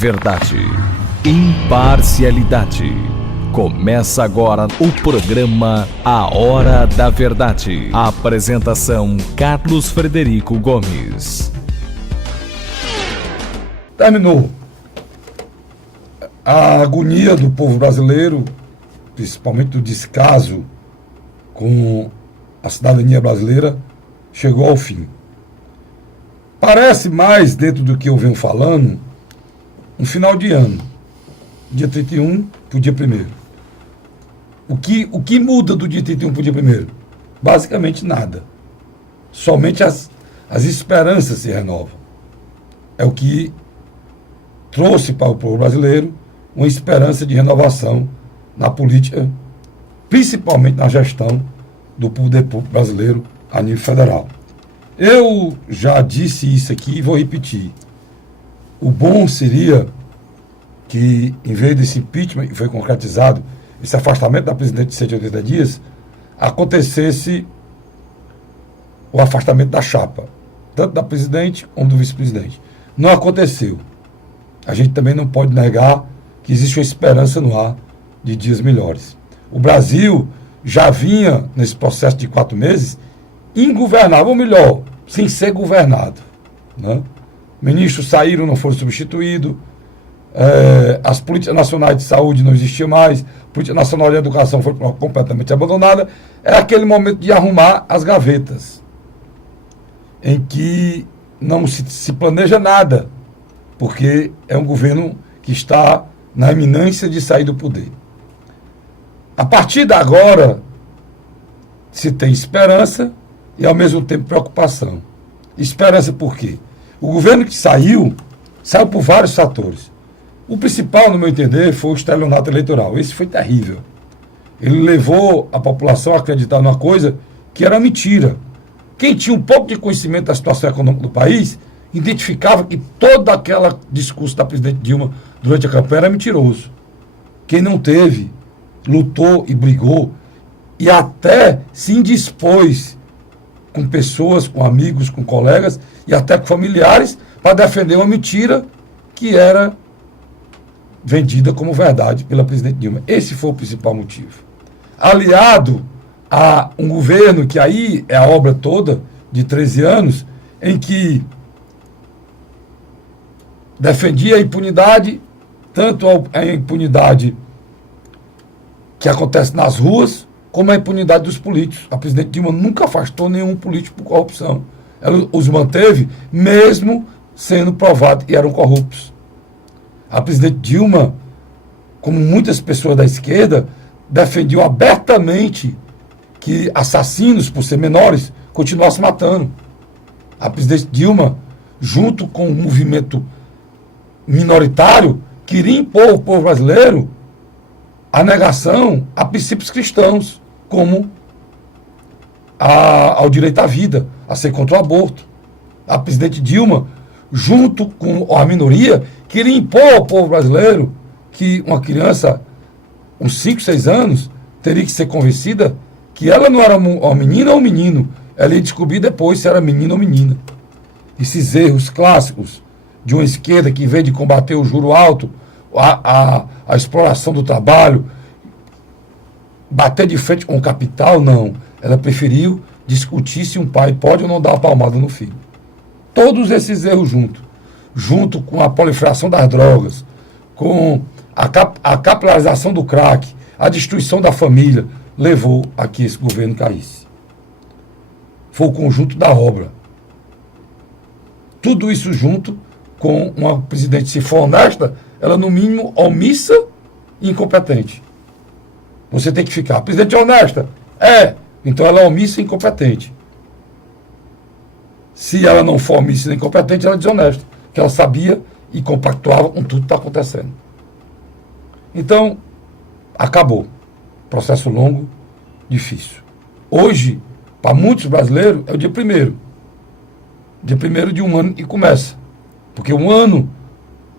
Verdade. Imparcialidade. Começa agora o programa A Hora da Verdade. A apresentação: Carlos Frederico Gomes. Terminou. A agonia do povo brasileiro, principalmente do descaso com a cidadania brasileira, chegou ao fim. Parece mais, dentro do que eu venho falando, um final de ano. Dia 31 para o dia 1º. O que muda do dia 31 para o dia 1º? Basicamente nada. Somente as esperanças se renovam. É o que trouxe para o povo brasileiro uma esperança de renovação na política, principalmente na gestão do poder público brasileiro a nível federal. Eu já disse isso aqui e vou repetir. O bom seria que, em vez desse impeachment que foi concretizado, esse afastamento da presidente de 180 dias, acontecesse o afastamento da chapa, tanto da presidente como do vice-presidente. Não aconteceu. A gente também não pode negar que existe uma esperança no ar de dias melhores. O Brasil já vinha, nesse processo de 4 meses, ingovernável, ou melhor, sem ser governado, né? Ministros saíram, não foram substituídos, as políticas nacionais de saúde não existiam mais, a política nacional de educação foi completamente abandonada. É aquele momento de arrumar as gavetas, em que não se planeja nada, porque é um governo que está na iminência de sair do poder. A partir de agora, se tem esperança e, ao mesmo tempo, preocupação. Esperança por quê? O governo que saiu por vários fatores. O principal, no meu entender, foi o estelionato eleitoral. Esse foi terrível. Ele levou a população a acreditar numa coisa que era mentira. Quem tinha um pouco de conhecimento da situação econômica do país identificava que todo aquele discurso da presidente Dilma durante a campanha era mentiroso. Quem não teve, lutou e brigou e até se indispôs com pessoas, com amigos, com colegas e até com familiares para defender uma mentira que era vendida como verdade pela presidente Dilma. Esse foi o principal motivo. Aliado a um governo que aí é a obra toda de 13 anos, em que defendia a impunidade, tanto a impunidade que acontece nas ruas, como a impunidade dos políticos. A presidente Dilma nunca afastou nenhum político por corrupção. Ela os manteve, mesmo sendo provado que eram corruptos. A presidente Dilma, como muitas pessoas da esquerda, defendiam abertamente que assassinos, por ser menores, continuassem matando. A presidente Dilma, junto com o movimento minoritário, queria impor ao povo brasileiro a negação a princípios cristãos, como ao direito à vida, a ser contra o aborto. A presidente Dilma, junto com a minoria, queria impor ao povo brasileiro que uma criança, uns 5, 6 anos, teria que ser convencida que ela não era uma menina ou um menino. Ela ia descobrir depois se era menino ou menina. Esses erros clássicos de uma esquerda que, em vez de combater o juro alto, a exploração do trabalho, bater de frente com o capital, não. Ela preferiu discutir se um pai pode ou não dar uma palmada no filho. Todos esses erros junto com a proliferação das drogas, com a capilarização do crack, a destruição da família, levou a que esse governo caísse. Foi o conjunto da obra. Tudo isso junto com uma presidente, se for honesta, ela no mínimo omissa e incompetente. Você tem que ficar. A presidente é honesta? É. Então ela é omissa e incompetente. Se ela não for omissa e incompetente, ela é desonesta. Porque ela sabia e compactuava com tudo que está acontecendo. Então, acabou. Processo longo, difícil. Hoje, para muitos brasileiros, é o dia 1º. Dia 1º de um ano que começa. Porque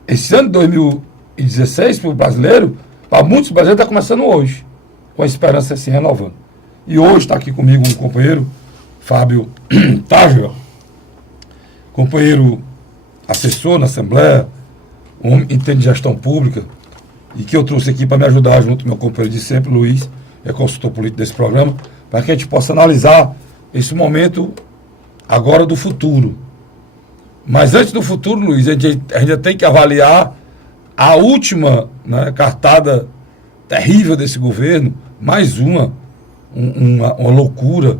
esse ano de 2016, para o brasileiro, para muitos brasileiros, está começando hoje, com a esperança se renovando. E hoje está aqui comigo um companheiro, Fábio Távio, companheiro assessor na Assembleia, um homem que entende de gestão pública, e que eu trouxe aqui para me ajudar junto ao meu companheiro de sempre, Luiz, é consultor político desse programa, para que a gente possa analisar esse momento agora do futuro. Mas antes do futuro, Luiz, a gente ainda tem que avaliar a última, né, cartada terrível desse governo, mais uma loucura,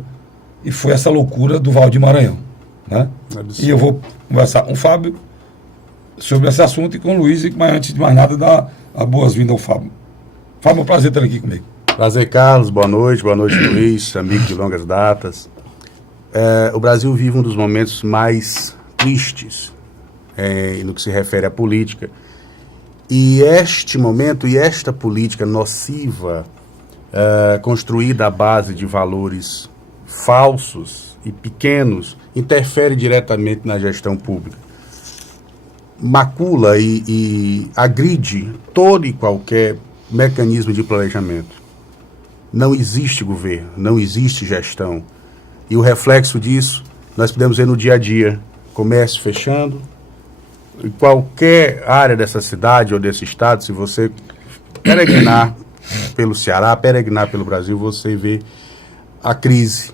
e foi essa loucura do Valdir Maranhão. Né? E eu vou conversar com o Fábio sobre esse assunto e com o Luiz, mas antes de mais nada, dar a boas-vindas ao Fábio. Fábio, é um prazer ter aqui comigo. Prazer, Carlos. Boa noite, Luiz, amigo de longas datas. O Brasil vive um dos momentos mais tristes no que se refere à política. E este momento e esta política nociva, construída à base de valores falsos e pequenos, interfere diretamente na gestão pública. Macula e agride todo e qualquer mecanismo de planejamento. Não existe governo, não existe gestão. E o reflexo disso nós podemos ver no dia a dia. Comércio fechando. Em qualquer área dessa cidade ou desse estado, se você peregrinar pelo Ceará, peregrinar pelo Brasil, você vê a crise.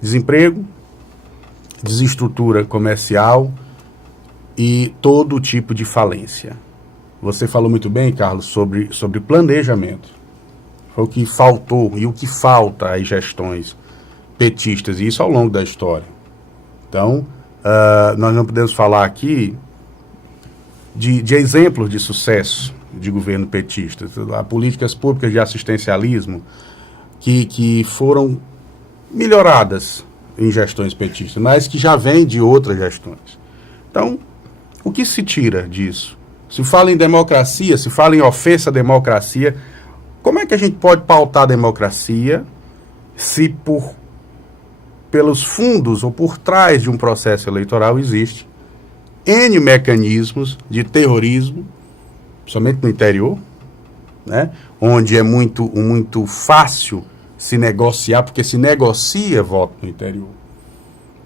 Desemprego, desestrutura comercial e todo tipo de falência. Você falou muito bem, Carlos, sobre planejamento. Foi o que faltou e o que falta às gestões petistas, e isso ao longo da história. Então, nós não podemos falar aqui de exemplos de sucesso de governo petista. Há políticas públicas de assistencialismo que foram melhoradas em gestões petistas, mas que já vêm de outras gestões. Então, o que se tira disso? Se fala em democracia, se fala em ofensa à democracia, como é que a gente pode pautar a democracia se pelos fundos ou por trás de um processo eleitoral existe N mecanismos de terrorismo, somente no interior, né? Onde é muito fácil se negociar, porque se negocia voto no interior.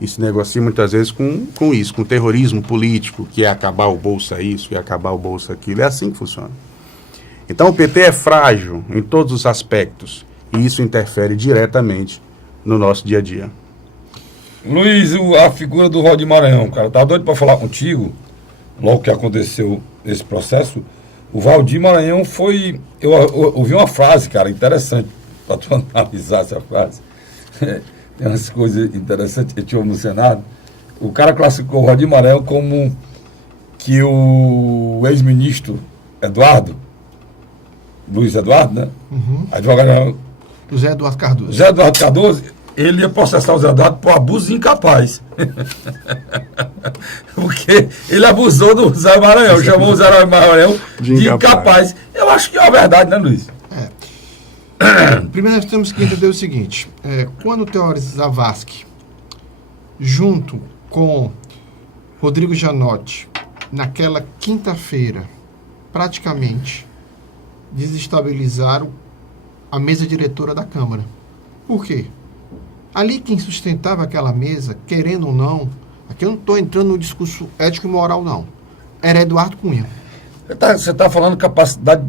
E se negocia muitas vezes com isso, com terrorismo político, que é acabar o Bolsa isso e acabar o Bolsa aquilo. É assim que funciona. Então o PT é frágil em todos os aspectos, e isso interfere diretamente no nosso dia a dia. Luiz, a figura do Valdir Maranhão, cara, tá doido para falar contigo, logo que aconteceu esse processo. O Valdir Maranhão foi... Eu ouvi uma frase, cara, interessante, para tu analisar essa frase. Tem umas coisas interessantes que eu tive no Senado. O cara classificou o Valdir Maranhão como que o ex-ministro Luiz Eduardo, né? Uhum. Advogado... José Eduardo Cardoso. José Eduardo Cardoso, ele ia processar o Zé Eduardo por abuso incapaz. Porque ele abusou do Zé Maranhão, chamou o Zé Maranhão de incapaz. Eu acho que é a verdade, né, Luiz? Primeiro nós temos que entender o seguinte, quando o Teóris Zavascki, junto com Rodrigo Janotti, naquela quinta-feira, praticamente desestabilizaram a mesa diretora da Câmara. Por quê? Ali quem sustentava aquela mesa, querendo ou não, aqui eu não estou entrando no discurso ético e moral, não, era Eduardo Cunha. Você está falando capacidade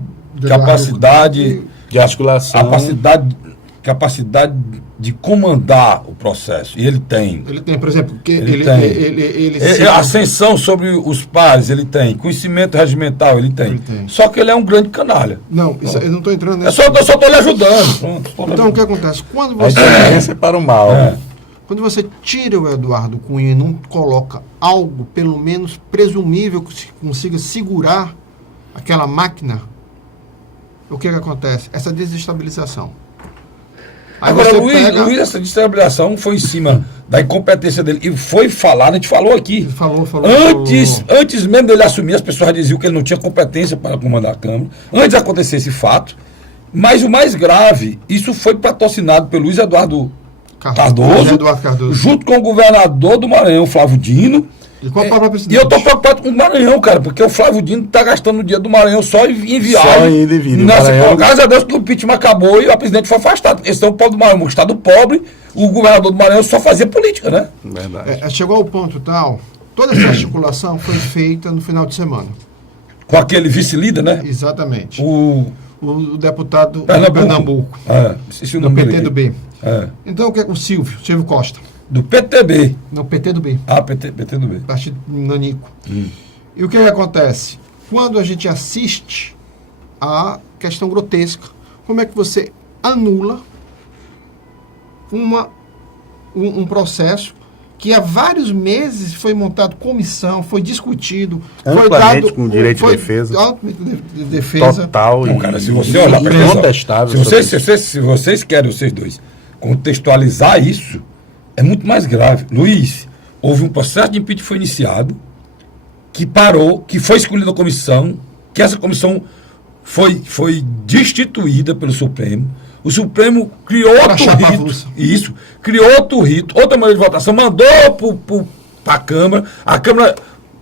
de articulação, capacidade de comandar o processo. E ele tem. Ele tem, por exemplo, porque ascensão sobre os pares, ele tem. Conhecimento regimental, ele tem. Só que ele é um grande canalha. Não, eu não estou entrando nesse... Eu só estou lhe ajudando. Então, o que acontece? Quando você... A diferença é para o mal. Quando você tira o Eduardo Cunha e não coloca algo, pelo menos presumível, que consiga segurar aquela máquina, o que acontece? Essa desestabilização. Aí agora, Luiz, essa desestabilização foi em cima da incompetência dele. E foi falar, a gente falou aqui. Falou. Antes mesmo dele assumir, as pessoas diziam que ele não tinha competência para comandar a Câmara. Antes de acontecer esse fato. Mas o mais grave, isso foi patrocinado pelo Luiz Eduardo Cardoso, junto com o governador do Maranhão, Flávio Dino. E eu estou preocupado com o Maranhão, cara, porque o Flávio Dino está gastando o dia do Maranhão só em viagem. Graças a Deus que o impeachment acabou e o presidente foi afastado. Porque senão o povo do Maranhão, um estado pobre, o governador do Maranhão só fazia política, né? Verdade. Chegou ao ponto tal, toda essa articulação foi feita no final de semana. com aquele vice-líder, né? Exatamente. O O deputado do Pernambuco. Pernambuco. Esqueci o Do nome PT dele. do B. É. Então, o que é o Silvio Costa? Do PTB. No PT do B. PT do B. Partido Nanico. E o que acontece? Quando a gente assiste a questão grotesca, como é que você anula um processo que há vários meses foi montado comissão, foi discutido, foi Amplamente dado com direito de foi defesa. de defesa. Total Não, cara, se você olhar, presta atenção. incontestável. Se vocês querem, vocês dois, contextualizar isso, é muito mais grave. Luiz, houve um processo de impeachment que foi iniciado, que parou, que foi escolhida a comissão, que essa comissão foi destituída pelo Supremo. O Supremo criou outro rito. Isso, criou outro rito, outra maneira de votação, mandou para a Câmara. A Câmara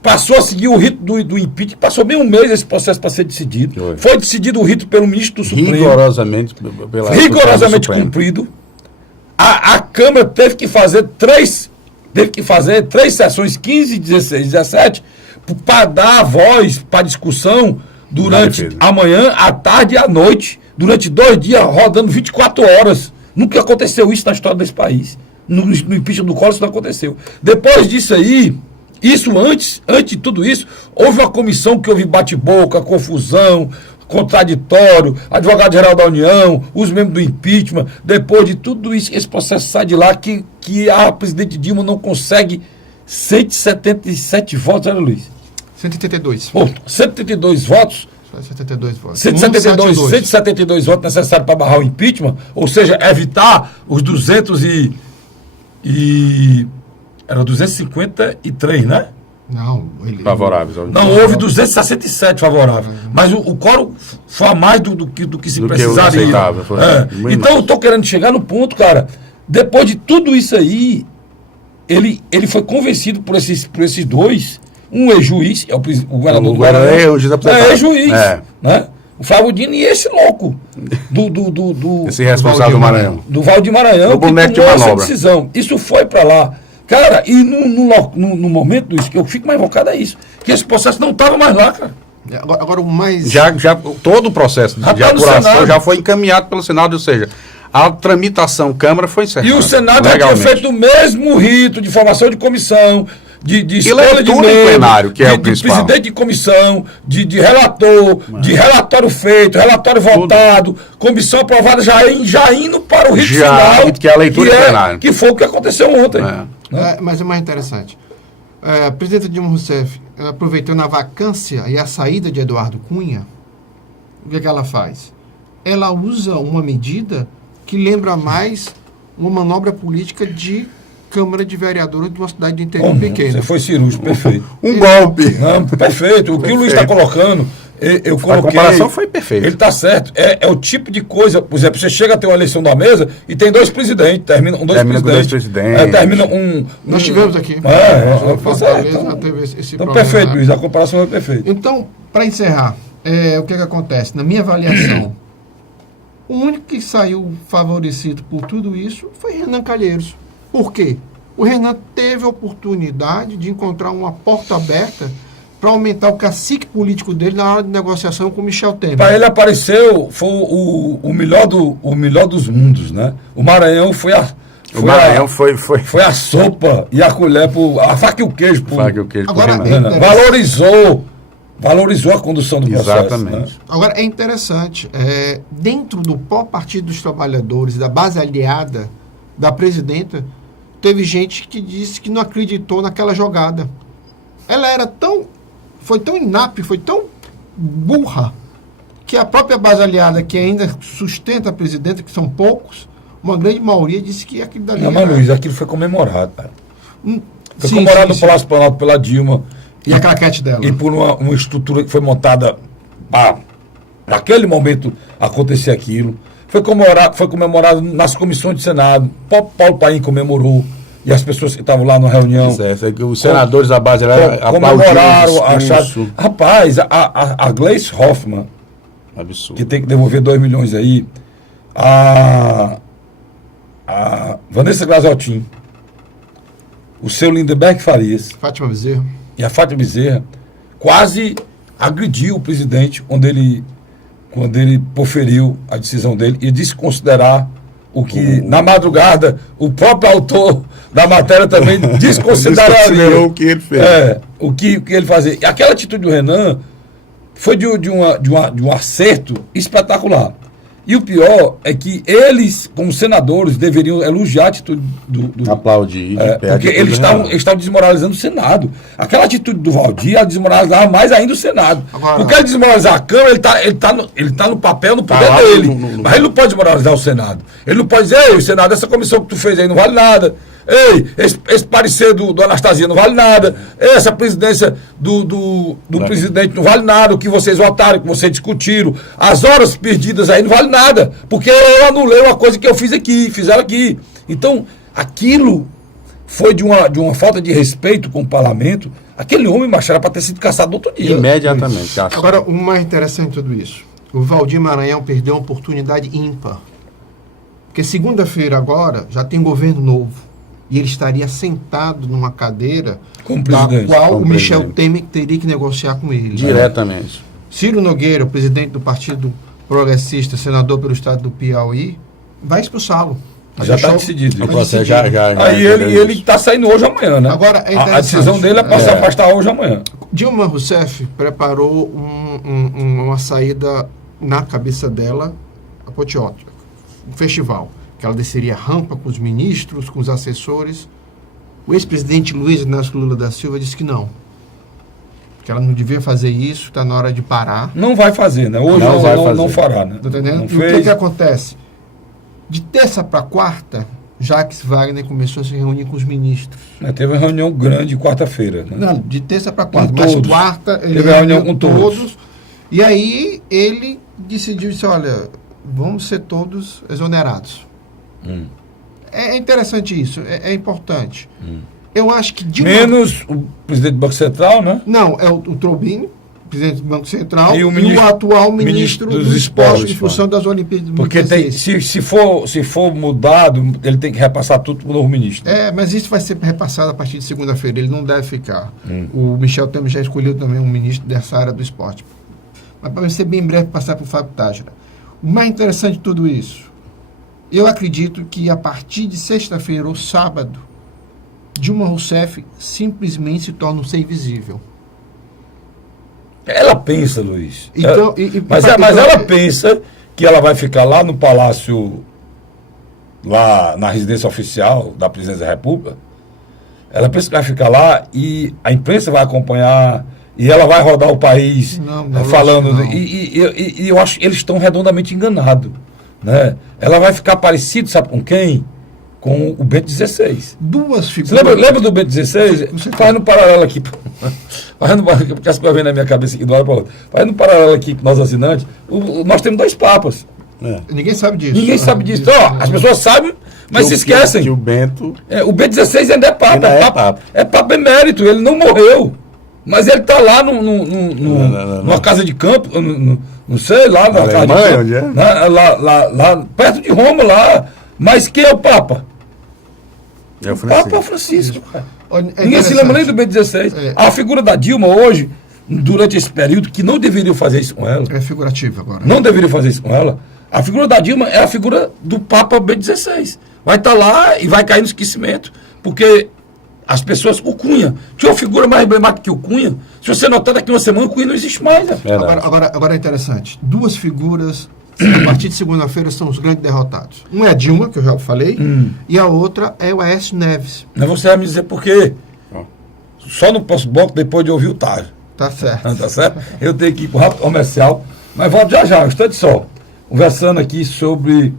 passou a seguir o rito do impeachment, passou bem um mês esse processo para ser decidido. Foi decidido o rito pelo ministro do Supremo. Rigorosamente cumprido. A Câmara teve que fazer três sessões, 15, 16, 17, para dar voz para discussão durante a manhã, a tarde e a noite, durante 2 dias, rodando 24 horas. Nunca aconteceu isso na história desse país. No impeachment do Collor isso não aconteceu. Depois disso aí, antes de tudo isso, houve uma comissão que houve bate-boca, confusão, contraditório, advogado-geral da União, os membros do impeachment. Depois de tudo isso, esse processo sai de lá que a presidente Dilma não consegue 177 votos, olha, Luiz. 182. Pô, 132 votos. 172 votos. 172 votos necessários para barrar o impeachment, ou seja, evitar os 253, né? Não, favoráveis. Não, houve 267 favoráveis. Mas o quórum foi a mais do que se precisaria. Então, eu estou querendo chegar no ponto, cara. Depois de tudo isso aí, ele foi convencido por esses dois. Um ex-juiz, é o governador do Maranhão. É ex-juiz. Né? O Flávio Dino e esse louco. Esse responsável do Maranhão. Do Valdir Maranhão, que tomou essa decisão. Isso foi para lá. Cara, e no momento disso, que eu fico mais invocado é isso. Que esse processo não estava mais lá, cara. Agora o mais... Todo o processo de apuração já foi encaminhado pelo Senado, ou seja, a tramitação Câmara foi encerrada. E o Senado já tinha feito o mesmo rito de formação de comissão, de escolha de membro, plenário, que é o de principal. presidente de comissão, de relator, de relatório feito, relatório votado, comissão aprovada, já indo para o rito final, que é a leitura plenária. Que foi o que aconteceu ontem. Mas é mais interessante. A presidenta Dilma Rousseff, aproveitando a vacância e a saída de Eduardo Cunha, o que ela faz? Ela usa uma medida que lembra mais uma manobra política de Câmara de Vereadores de uma cidade de interior pequena. Você foi cirúrgico, perfeito. Um golpe. Não, perfeito. O que o Luiz está colocando, eu coloquei... A comparação foi perfeita. Ele está certo. É o tipo de coisa... Por exemplo, você chega a ter uma eleição da mesa e tem 2 presidentes. Termina com dois presidentes. Termina Nós tivemos aqui. Teve esse então, perfeito, Luiz. A comparação foi perfeita. Então, para encerrar, o que acontece? Na minha avaliação, o único que saiu favorecido por tudo isso foi Renan Calheiros. Por quê? O Renan teve a oportunidade de encontrar uma porta aberta para aumentar o cacique político dele na hora de negociação com Michel Temer. Para ele apareceu, foi o melhor dos mundos, né? O Maranhão foi a sopa e a colher, a faca e o queijo. Agora, valorizou a condução do processo. Exatamente. Né? Agora, é interessante, dentro do Partido dos Trabalhadores, da base aliada da presidenta, teve gente que disse que não acreditou naquela jogada. Ela foi tão inábil, foi tão burra, que a própria base aliada, que ainda sustenta a presidenta, que são poucos, uma grande maioria disse que aquilo dali... Não, mas Luiz, aquilo foi comemorado. Cara. Foi comemorado no Palácio Planalto pela Dilma. E a claquete dela. E por uma estrutura que foi montada para naquele momento acontecer aquilo. Foi comemorado nas comissões do Senado. Paulo Paim comemorou. E as pessoas que estavam lá na reunião... Os senadores da base comemoraram, acharam... Rapaz, a Gleice Hoffmann, absurdo, que tem que devolver 2 milhões aí, a Vanessa Graziotin, o seu Lindenberg Farias... Fátima Bezerra. E a Fátima Bezerra quase agrediu o presidente quando ele proferiu a decisão dele e desconsiderar o que, na madrugada, o próprio autor da matéria também desconsideraria o que ele fez. O que ele fazia. E aquela atitude do Renan foi de um acerto espetacular. E o pior é que eles, como senadores, deveriam elogiar a atitude do Aplaudir. porque eles estavam desmoralizando o Senado. Aquela atitude do Valdir, ela desmoralizava mais ainda o Senado. Agora, porque ele desmoralizar a Câmara, ele tá no papel, no poder dele. Mas ele não pode desmoralizar o Senado. Ele não pode dizer, ei, Senado, essa comissão que tu fez aí não vale nada. Ei, esse parecer do Anastasia não vale nada. Essa presidência do presidente não vale nada. O que vocês votaram, o que vocês discutiram, as horas perdidas aí não vale nada. Porque eu anulei uma coisa que eu fiz aqui, fizeram aqui. Então, aquilo foi de uma falta de respeito com o parlamento. Aquele homem, macho, era para ter sido caçado no outro dia. Imediatamente. Agora, o mais interessante de tudo isso, o Valdir Maranhão perdeu uma oportunidade ímpar. Porque segunda-feira agora já tem governo novo. E ele estaria sentado numa cadeira da qual o Michel Temer teria que negociar com ele. Diretamente. Ciro Nogueira, o presidente do Partido Progressista, senador pelo estado do Piauí, vai expulsá-lo. Já está decidido. Aí ele está saindo hoje ou amanhã, né? Agora, a decisão dele é para se afastar hoje ou amanhã. Dilma Rousseff preparou uma saída na cabeça dela, a Potiotra, um festival, que ela desceria rampa com os ministros, com os assessores. O ex-presidente Luiz Inácio Lula da Silva disse que não. Que ela não devia fazer isso, está na hora de parar. Não vai fazer, né? Hoje não fará, né? Tá entendendo? E o que acontece? De terça para quarta, Jacques Wagner começou a se reunir com os ministros. Teve uma reunião grande quarta-feira. Né? Não, de terça para quarta. Mas quarta ele teve reunião com todos. E aí ele decidiu, disse, olha, vamos ser todos exonerados. É interessante isso, é importante. Eu acho que... Menos o presidente do Banco Central, né? Não, é o Tobin, presidente do Banco Central, e o atual ministro dos Esportes, em função das Olimpíadas de 2016. Porque se for mudado, ele tem que repassar tudo para o novo ministro. Mas isso vai ser repassado a partir de segunda-feira, ele não deve ficar. O Michel Temer já escolheu também um ministro dessa área do esporte. Mas para ser bem breve, passar para o Fábio Tágera. O mais interessante de tudo isso, eu acredito que a partir de sexta-feira ou sábado, Dilma Rousseff simplesmente se torna um ser invisível. Ela pensa, Luiz. Então, mas ela pensa que ela vai ficar lá no palácio, lá na residência oficial da Presidência da República. Ela pensa que vai ficar lá e a imprensa vai acompanhar e ela vai rodar o país falando. E eu acho que eles estão redondamente enganados. Né? Ela vai ficar parecida, sabe com quem? Com o Bento XVI. Duas figuras. Você lembra do Bento XVI? Faz no paralelo aqui. Porque as coisas vêm na minha cabeça aqui de uma hora para outra. Faz no paralelo aqui para nós assinantes. Nós temos 2 papas. Ninguém sabe disso. Ninguém sabe disso. As pessoas sabem, mas se esquecem. Que o Bento... o Bento XVI ainda é papa. É papa emérito. Ele não morreu. Mas ele está lá numa casa de campo, não sei, lá na casa de campo. Onde é? Lá perto de Roma, lá. Mas quem é o Papa? É o Francisco. Papa Francisco. É ninguém se lembra nem do Bento XVI. A figura da Dilma hoje, durante esse período, que não deveriam fazer isso com ela. É figurativa agora. Não deveriam fazer isso com ela. A figura da Dilma é a figura do Papa Bento XVI. Vai estar lá e vai cair no esquecimento. Porque as pessoas... O Cunha. Tinha uma figura mais emblemática que o Cunha. Se você notar, daqui uma semana o Cunha não existe mais. Né? Agora é interessante. 2 figuras... A partir de segunda-feira são os grandes derrotados. Um é a Dilma, que eu já falei, e a outra é o Aécio Neves. Mas você vai me dizer por quê? Só no próximo bloco, depois de ouvir o Tágio. Tá certo. Tá certo? Eu tenho que ir para o rápido comercial, mas volto já, um instante só. Conversando aqui sobre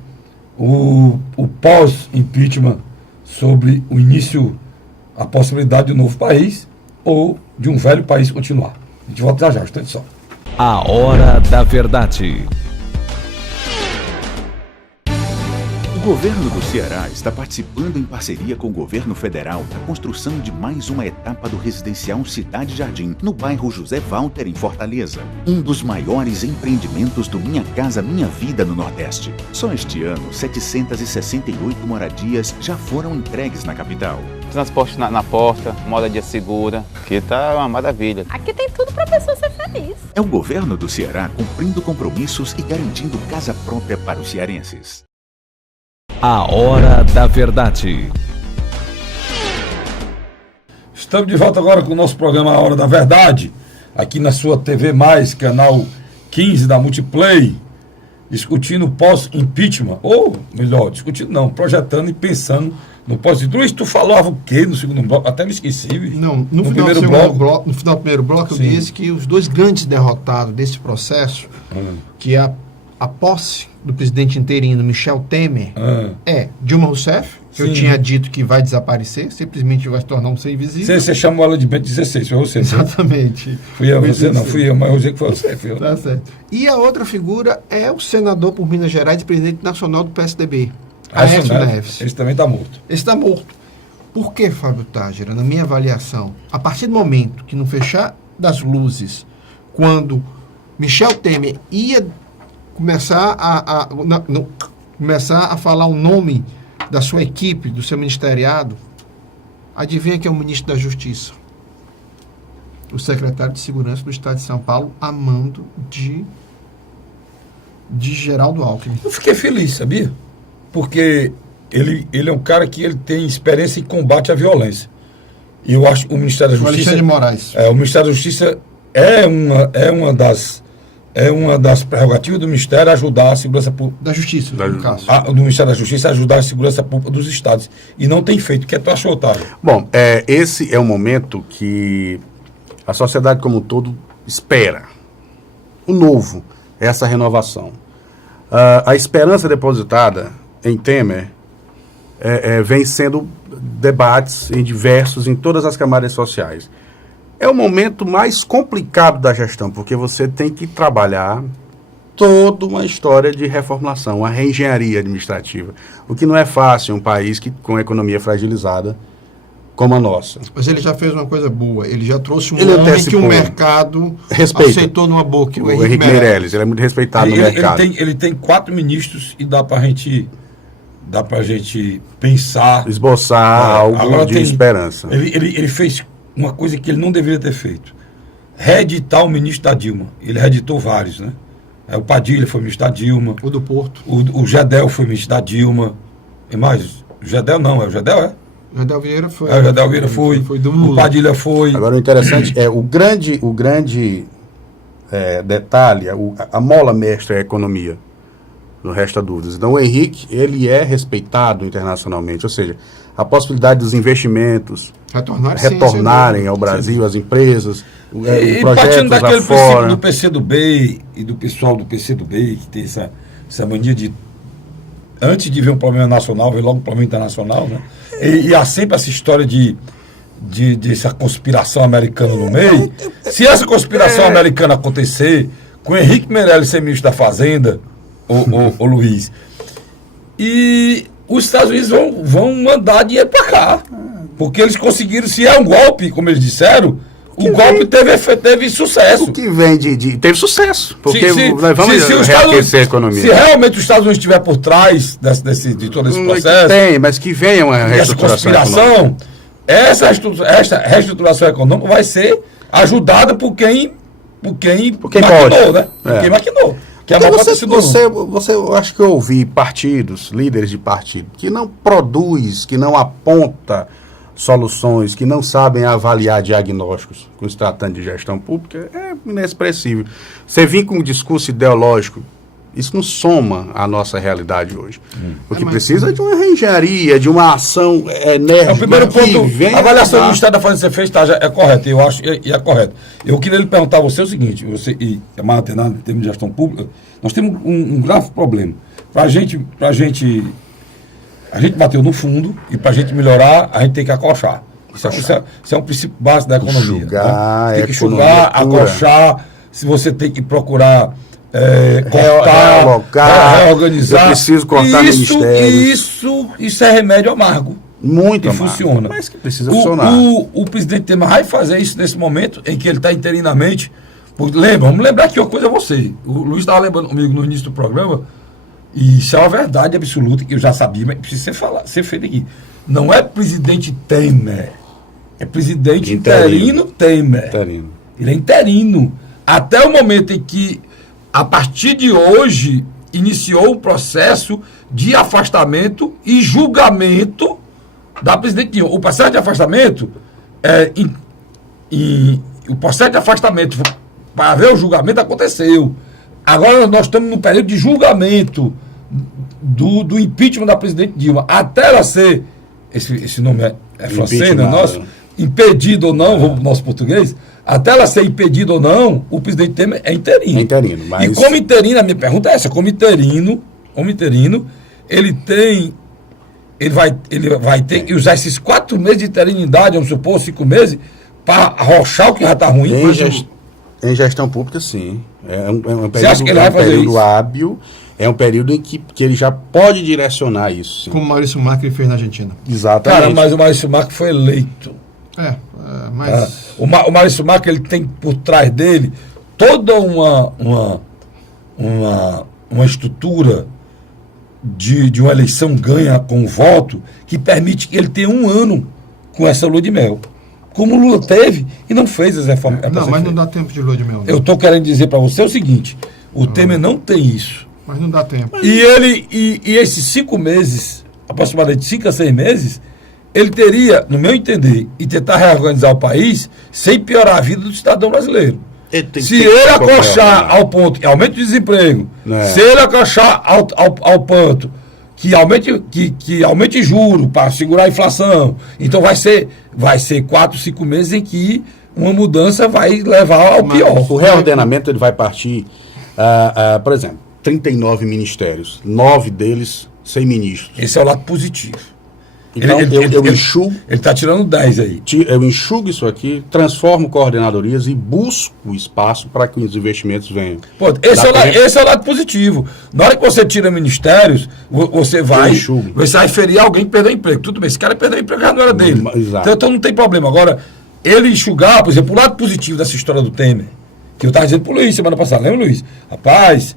o pós-impeachment, sobre o início, a possibilidade de um novo país ou de um velho país continuar. A gente volta já, um instante só. A Hora da Verdade. O governo do Ceará está participando em parceria com o governo federal da construção de mais uma etapa do residencial Cidade Jardim, no bairro José Walter, em Fortaleza. Um dos maiores empreendimentos do Minha Casa Minha Vida no Nordeste. Só este ano, 768 moradias já foram entregues na capital. Transporte na porta, moda de segura, que tá uma maravilha. Aqui tem tudo para a pessoa ser feliz. É o governo do Ceará cumprindo compromissos e garantindo casa própria para os cearenses. A Hora da Verdade. Estamos de volta agora com o nosso programa A Hora da Verdade, aqui na sua TV+, canal 15 da Multiplay, discutindo pós-impeachment, ou melhor, discutindo não, projetando e pensando no pós-impeachment. Luiz, tu falava o quê no segundo bloco? Até me esqueci. Não, no final primeiro bloco. No final do primeiro bloco, Sim. eu disse que os dois grandes derrotados desse processo, que é a posse do presidente interino Michel Temer, é Dilma Rousseff, que eu Sim. tinha dito que vai desaparecer, simplesmente vai se tornar um ser invisível. Você chamou ela de Bento 16, foi você. Exatamente. Fui eu, você não, fui eu, mas eu sei que foi você. Fui eu. Tá certo. E a outra figura é o senador por Minas Gerais e presidente nacional do PSDB, Aécio Neves. Ele também está morto. Esse está morto. Por que, Fábio Tágera, na minha avaliação, a partir do momento que no fechar das luzes, quando Michel Temer ia começar começar a falar o nome da sua equipe, do seu ministeriado, adivinha quem é o ministro da Justiça? O secretário de Segurança do Estado de São Paulo, a mando de Geraldo Alckmin. Eu fiquei feliz, sabia? Porque ele é um cara que ele tem experiência em combate à violência. E eu acho que o Ministério da O Justiça... Alexandre de Moraes. O Ministério da Justiça é uma das prerrogativas do Ministério ajudar a segurança pública. Da Justiça, no caso. Do Ministério da Justiça ajudar a segurança pública dos estados. E não tem feito. O que é que tu achou, Otávio? Bom, esse é um momento que a sociedade como um todo espera. O novo, essa renovação. A esperança depositada em Temer vem sendo debates em todas as camadas sociais. É o momento mais complicado da gestão, porque você tem que trabalhar toda uma história de reformulação, uma reengenharia administrativa, o que não é fácil em um país com a economia fragilizada como a nossa. Mas ele já fez uma coisa boa. Ele já trouxe Ele homem que antecipou. o mercado Respeita. aceitou numa boa, que O Henrique Meirelles, ele é muito respeitado no mercado. Ele tem 4 ministros e dá pra gente pensar. Esboçar algo de esperança. Ele fez uma coisa que ele não deveria ter feito. Reeditar o ministro da Dilma. Ele reeditou vários, né? O Padilha foi ministro da Dilma. O do Porto. O Gedel foi ministro da Dilma. E mais? O Gedel não, o Gedel é? O Gedel Vieira foi. O Gedel Vieira foi. Foi do Lula. O Padilha foi. Agora o interessante é o grande detalhe, a mola mestra é a economia. Não resta dúvidas. Então o Henrique, ele é respeitado internacionalmente, ou seja, a possibilidade dos investimentos retornarem ao Brasil, as empresas, E projetos partindo lá daquele princípio fora. do PCdoB e do pessoal do PCdoB, que tem essa mania de, antes de ver um problema nacional, ver logo um problema internacional, né? E há sempre essa história de essa conspiração americana no meio. Se essa conspiração americana acontecer, com Henrique Meirelles ser ministro da Fazenda, o Luiz, e os Estados Unidos vão mandar dinheiro para cá, porque eles conseguiram, se é um golpe, como eles disseram, o golpe teve sucesso. O que vem teve sucesso, porque nós vamos se reaquecer a economia. Se realmente os Estados Unidos estiver por trás de todo esse processo, tem, mas que venha uma essa conspiração, essa reestruturação econômica vai ser ajudada por quem maquinou, pode. né? Por quem maquinou. Que Eu acho que eu ouvi líderes de partido, que não produz, que não aponta soluções, que não sabem avaliar diagnósticos com se tratando de gestão pública, é inexpressível. Você vir com um discurso ideológico, isso não soma à nossa realidade hoje. O que precisa é de uma reengenharia, de uma ação enérgica. O primeiro ponto, a avaliação do Estado da Fazenda que você fez é correta, eu acho, e é correto. Eu queria lhe perguntar a você o seguinte, é mais antenado em termos de gestão pública, nós temos um grave problema. A gente bateu no fundo e para a gente melhorar, a gente tem que acochar. Isso é um princípio básico da economia. Tem que enxugar, acochar, se você tem que procurar cortar, reorganizar. Eu preciso cortar ministérios. Isso é remédio amargo. Muito amargo. Funciona. Mas que precisa funcionar. O presidente Temer vai fazer isso nesse momento em que ele está interinamente. Vamos lembrar aqui uma coisa a você. O Luiz estava lembrando comigo no início do programa, e isso é uma verdade absoluta que eu já sabia, mas precisa ser feito aqui. Não é presidente Temer, é presidente interino Temer. Ele é interino. até o momento em que, a partir de hoje, iniciou um processo de afastamento e julgamento da presidente Dilma. O processo de afastamento, o processo de afastamento para ver o julgamento aconteceu. Agora nós estamos no período de julgamento do impeachment da presidente Dilma. Até ela ser, esse nome é francês, né, nosso, impedido ou não, vamos para o nosso português, até ela ser impedida ou não, o presidente Temer é interino. É interino, mas... E como interino, a minha pergunta é essa, como interino, ele vai ter que usar esses 4 meses de interinidade, vamos supor, 5 meses, para arrochar o que já está ruim. Em gestão pública, sim. É um período, Você acha que ele vai fazer isso? hábil, é um período em que ele já pode direcionar isso. Sim. Como o Maurício Macri fez na Argentina. Exatamente. Cara, mas o Maurício Macri foi eleito. Mas... O Maurício Macri, ele tem por trás dele toda uma estrutura de uma eleição ganha com o voto que permite que ele tenha 1 ano com essa lua de mel. Como o Lula teve e não fez as reformas. Não, mas não dá tempo de lua de mel. Não. Eu estou querendo dizer para você o seguinte, o Temer não tem isso. Mas não dá tempo. E esses 5 meses, aproximadamente 5 a 6 meses, ele teria, no meu entender, e tentar reorganizar o país sem piorar a vida do cidadão brasileiro. Se ele acochar ao ponto que aumente o desemprego, se ele acochar ao ponto que aumente juro para segurar a inflação, então vai ser 4, 5 meses em que uma mudança vai levar ao pior. O reordenamento ele vai partir, por exemplo, 39 ministérios, 9 deles sem ministros. Esse é o lado positivo. Então eu enxugo. Ele está tirando 10 aí. Eu enxugo isso aqui, transformo coordenadorias e busco espaço para que os investimentos venham. Pô, esse é o lado positivo. Na hora que você tira ministérios, você vai ferir alguém que perdeu o emprego. Tudo bem, esse cara perdeu o emprego, já não era dele. Então não tem problema. Agora, ele enxugar, por exemplo, o lado positivo dessa história do Temer, que eu estava dizendo para o Luiz semana passada, lembra, Luiz? Rapaz,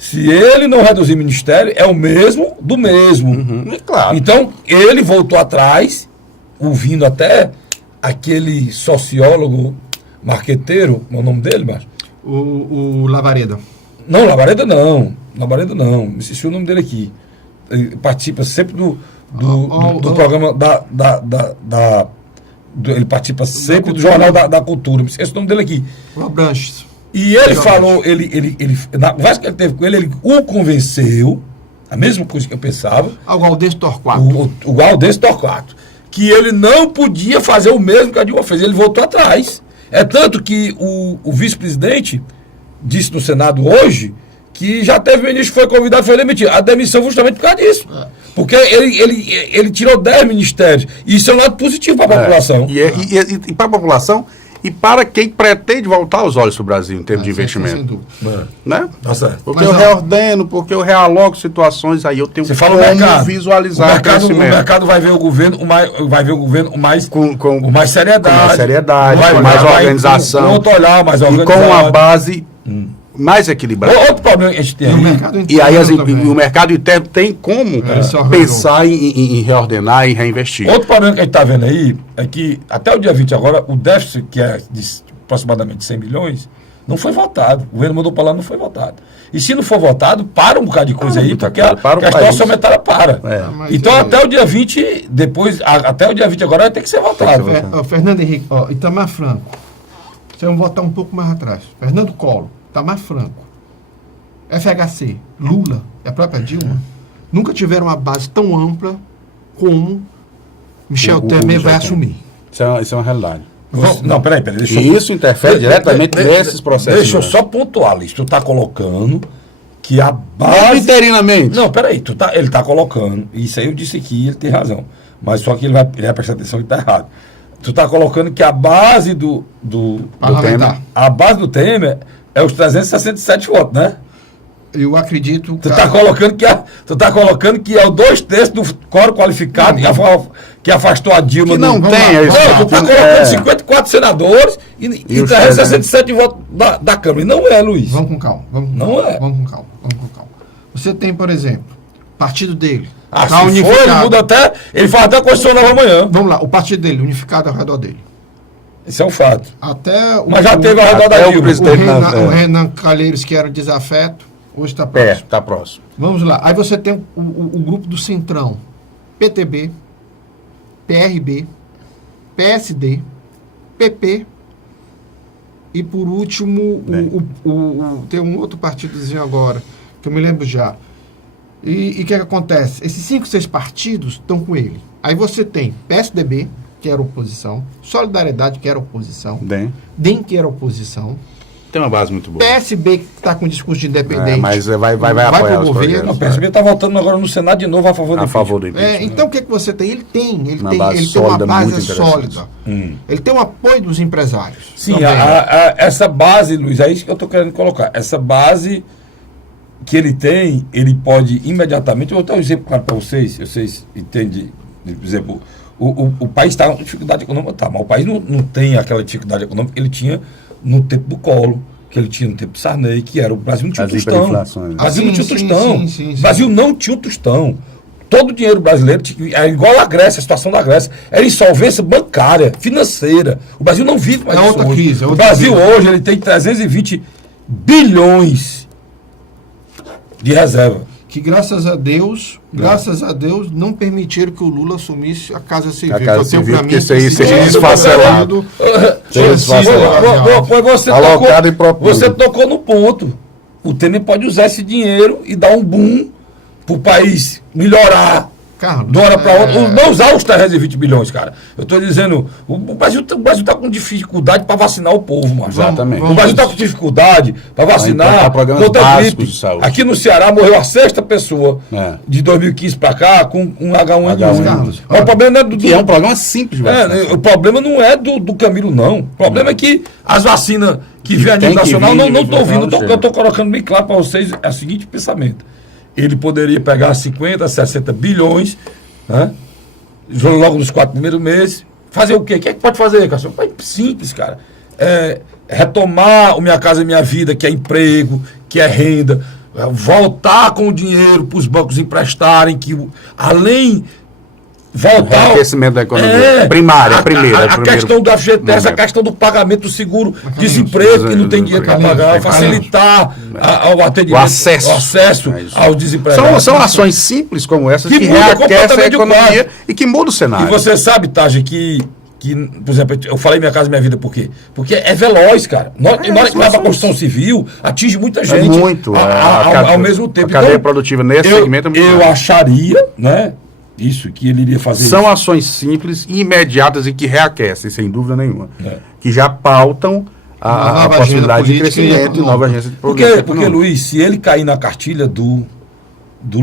se ele não reduzir ministério, é o mesmo do mesmo. Claro. Então, ele voltou atrás, ouvindo até aquele sociólogo marqueteiro, é o nome dele, Márcio? O Lavareda. Não, Lavareda não. Me esqueci o nome dele aqui. Ele participa sempre do programa ele participa sempre do Jornal da Cultura. Me esqueci o nome dele aqui. O Abranches. E ele falou, na conversa que ele teve com ele o convenceu, a mesma coisa que eu pensava. O Galdês Torquato. O Galdês Torquato. Que ele não podia fazer o mesmo que a Dilma fez. Ele voltou atrás. É tanto que o vice-presidente disse no Senado hoje que já teve ministro que foi convidado e foi demitido. A demissão justamente por causa disso. Porque ele tirou 10 ministérios. E isso é um lado positivo para a população. E para a população... E para quem pretende voltar os olhos para o Brasil em termos de investimento. Né? Tá certo. Porque eu reordeno, porque eu realoco situações, aí eu tenho como visualizar o crescimento. O mercado vai ver o governo com mais seriedade, com mais organização. Com outro olhar, mais organizado. E com uma base mais equilibrada. Outro problema que a gente tem aí. E aí o mercado interno tem como pensar em reordenar e reinvestir. Outro problema que a gente está vendo aí é que até o dia 20 agora, o déficit, que é de aproximadamente 100 milhões, não foi votado. O governo mandou para lá, não foi votado. E se não for votado, para um bocado de coisa aí, porque a questão orçamentária para. Então até o dia 20, até o dia 20 agora vai ter que ser votado. Fernando Henrique, Itamar Franco. Vocês vão votar um pouco mais atrás. Fernando Collor. Itamar Franco, FHC, Lula e a própria Dilma nunca tiveram uma base tão ampla como Michel Temer vai assumir. Isso é uma realidade. Não, peraí. E isso interfere diretamente nesses processos. Deixa eu só pontuar isso. Tu está colocando que a base... Interinamente. Não, peraí. Ele está colocando, isso aí eu disse aqui, ele tem razão. Mas só que ele vai prestar atenção que está errado. Tu está colocando que a base do Temer, a base do Temer é os 367 votos, né? Eu acredito... Tu está colocando que é o 2/3 do quórum qualificado que afastou a Dilma. Que não tem. Tu está colocando 54 senadores e 367 votos da Câmara. E não é, Luiz. Vamos com calma. Vamos com calma. Você tem, por exemplo, partido dele. Se unificado. Ele muda ele faz até a Constituição Nova amanhã. Vamos lá, o partido dele, unificado ao redor dele. Isso é um fato. Até Mas já teve a rodada até o Dilma. presidente- o Renan Calheiros, que era desafeto, hoje está próximo. Tá próximo. Vamos lá. Aí você tem o grupo do Centrão. PTB, PRB, PSD, PP e, por último, tem um outro partidozinho agora, que eu me lembro já. E o que acontece? Esses 5, 6 partidos estão com ele. Aí você tem PSDB, que era oposição, Solidariedade, que era oposição, DEM, que era oposição, Tem uma base muito boa. PSB, que está com discurso de independente, Mas vai vai apoiar pro os governo. projetos. Não, o PSB está votando agora no Senado de novo a favor do A favor do impeachment. impeachment. Então o que você tem? Ele tem Uma uma base sólida, base muito interessante. sólida. Ele tem o apoio dos empresários. Sim, também. essa base, Luiz, é isso que eu estou querendo colocar. Essa base que ele tem, ele pode imediatamente. Eu vou dar um exemplo claro para vocês entendem. Por exemplo, o país está com dificuldade econômica, tá, mas o país não tem aquela dificuldade econômica que ele tinha no tempo do Collor, que ele tinha no tempo do Sarney, que era o Brasil não tinha As tostão. hiperinflações. O Brasil não Sim, tinha sim, tostão. sim. O Brasil não tinha um tostão. Todo o dinheiro brasileiro é igual a Grécia, a situação da Grécia. Era insolvência bancária, financeira. O Brasil não vive mais É isso outra hoje. crise, é O outra Brasil crise. hoje ele tem 320 bilhões de reserva. Que graças a Deus, não permitiram que o Lula assumisse a Casa Civil. A Casa que eu tenho Civil, pra porque mim isso aí que seria se desfacelado. Seria desfacelado. Você Alocado e próprio. você tocou no ponto. O Temer pode usar esse dinheiro e dar um boom para o país melhorar. Carlos, De uma hora para outra, não usar os 320 bilhões, cara. Eu estou dizendo, o Brasil está com dificuldade para vacinar o povo, mano. Exatamente. O Brasil está com dificuldade para vacinar implantar programas contra a básicos gripe. de saúde. Aqui no Ceará morreu a 6ª pessoa de 2015 para cá com H1N1. Carlos, Mas o problema não é do... Que é um programa simples de vacinação. o problema não é do Camilo, não. O problema é que as vacinas que vêm a nível tem que nacional vir, não estão vindo. chega. Eu estou colocando bem claro para vocês o seguinte pensamento. Ele poderia pegar 50, 60 bilhões, né? Logo nos 4 primeiros meses. Fazer o quê? O que é que pode fazer, Cássio? É simples, cara. Retomar o Minha Casa Minha Vida, que é emprego, que é renda. Voltar com o dinheiro para os bancos emprestarem, que além... Voltar O enriquecimento da economia. Primária, primeira. A questão do FGTS, a questão do pagamento do seguro, desemprego, que não tem dinheiro para pagar, facilitar o atendimento, O acesso aos desempregados. São ações simples como essas que Que muda reaquecem a completamente o economia quadro. e que mudam o E cenário. você sabe, Taja, que, por exemplo, eu falei Minha Casa Minha Vida por quê? Porque é veloz, cara. Na hora que vai para a construção civil, atinge muita gente. Muito. Ao mesmo tempo. A cadeia Então, produtiva nesse segmento é muito eu grande. acharia, né? Isso, que ele iria fazer. São isso. ações simples e imediatas e que reaquecem, sem dúvida nenhuma. É. Que já pautam a nova possibilidade de agenda política e crescimento e nova econômica. agência de Porque, progresso porque, econômico. Luiz, se ele cair na cartilha do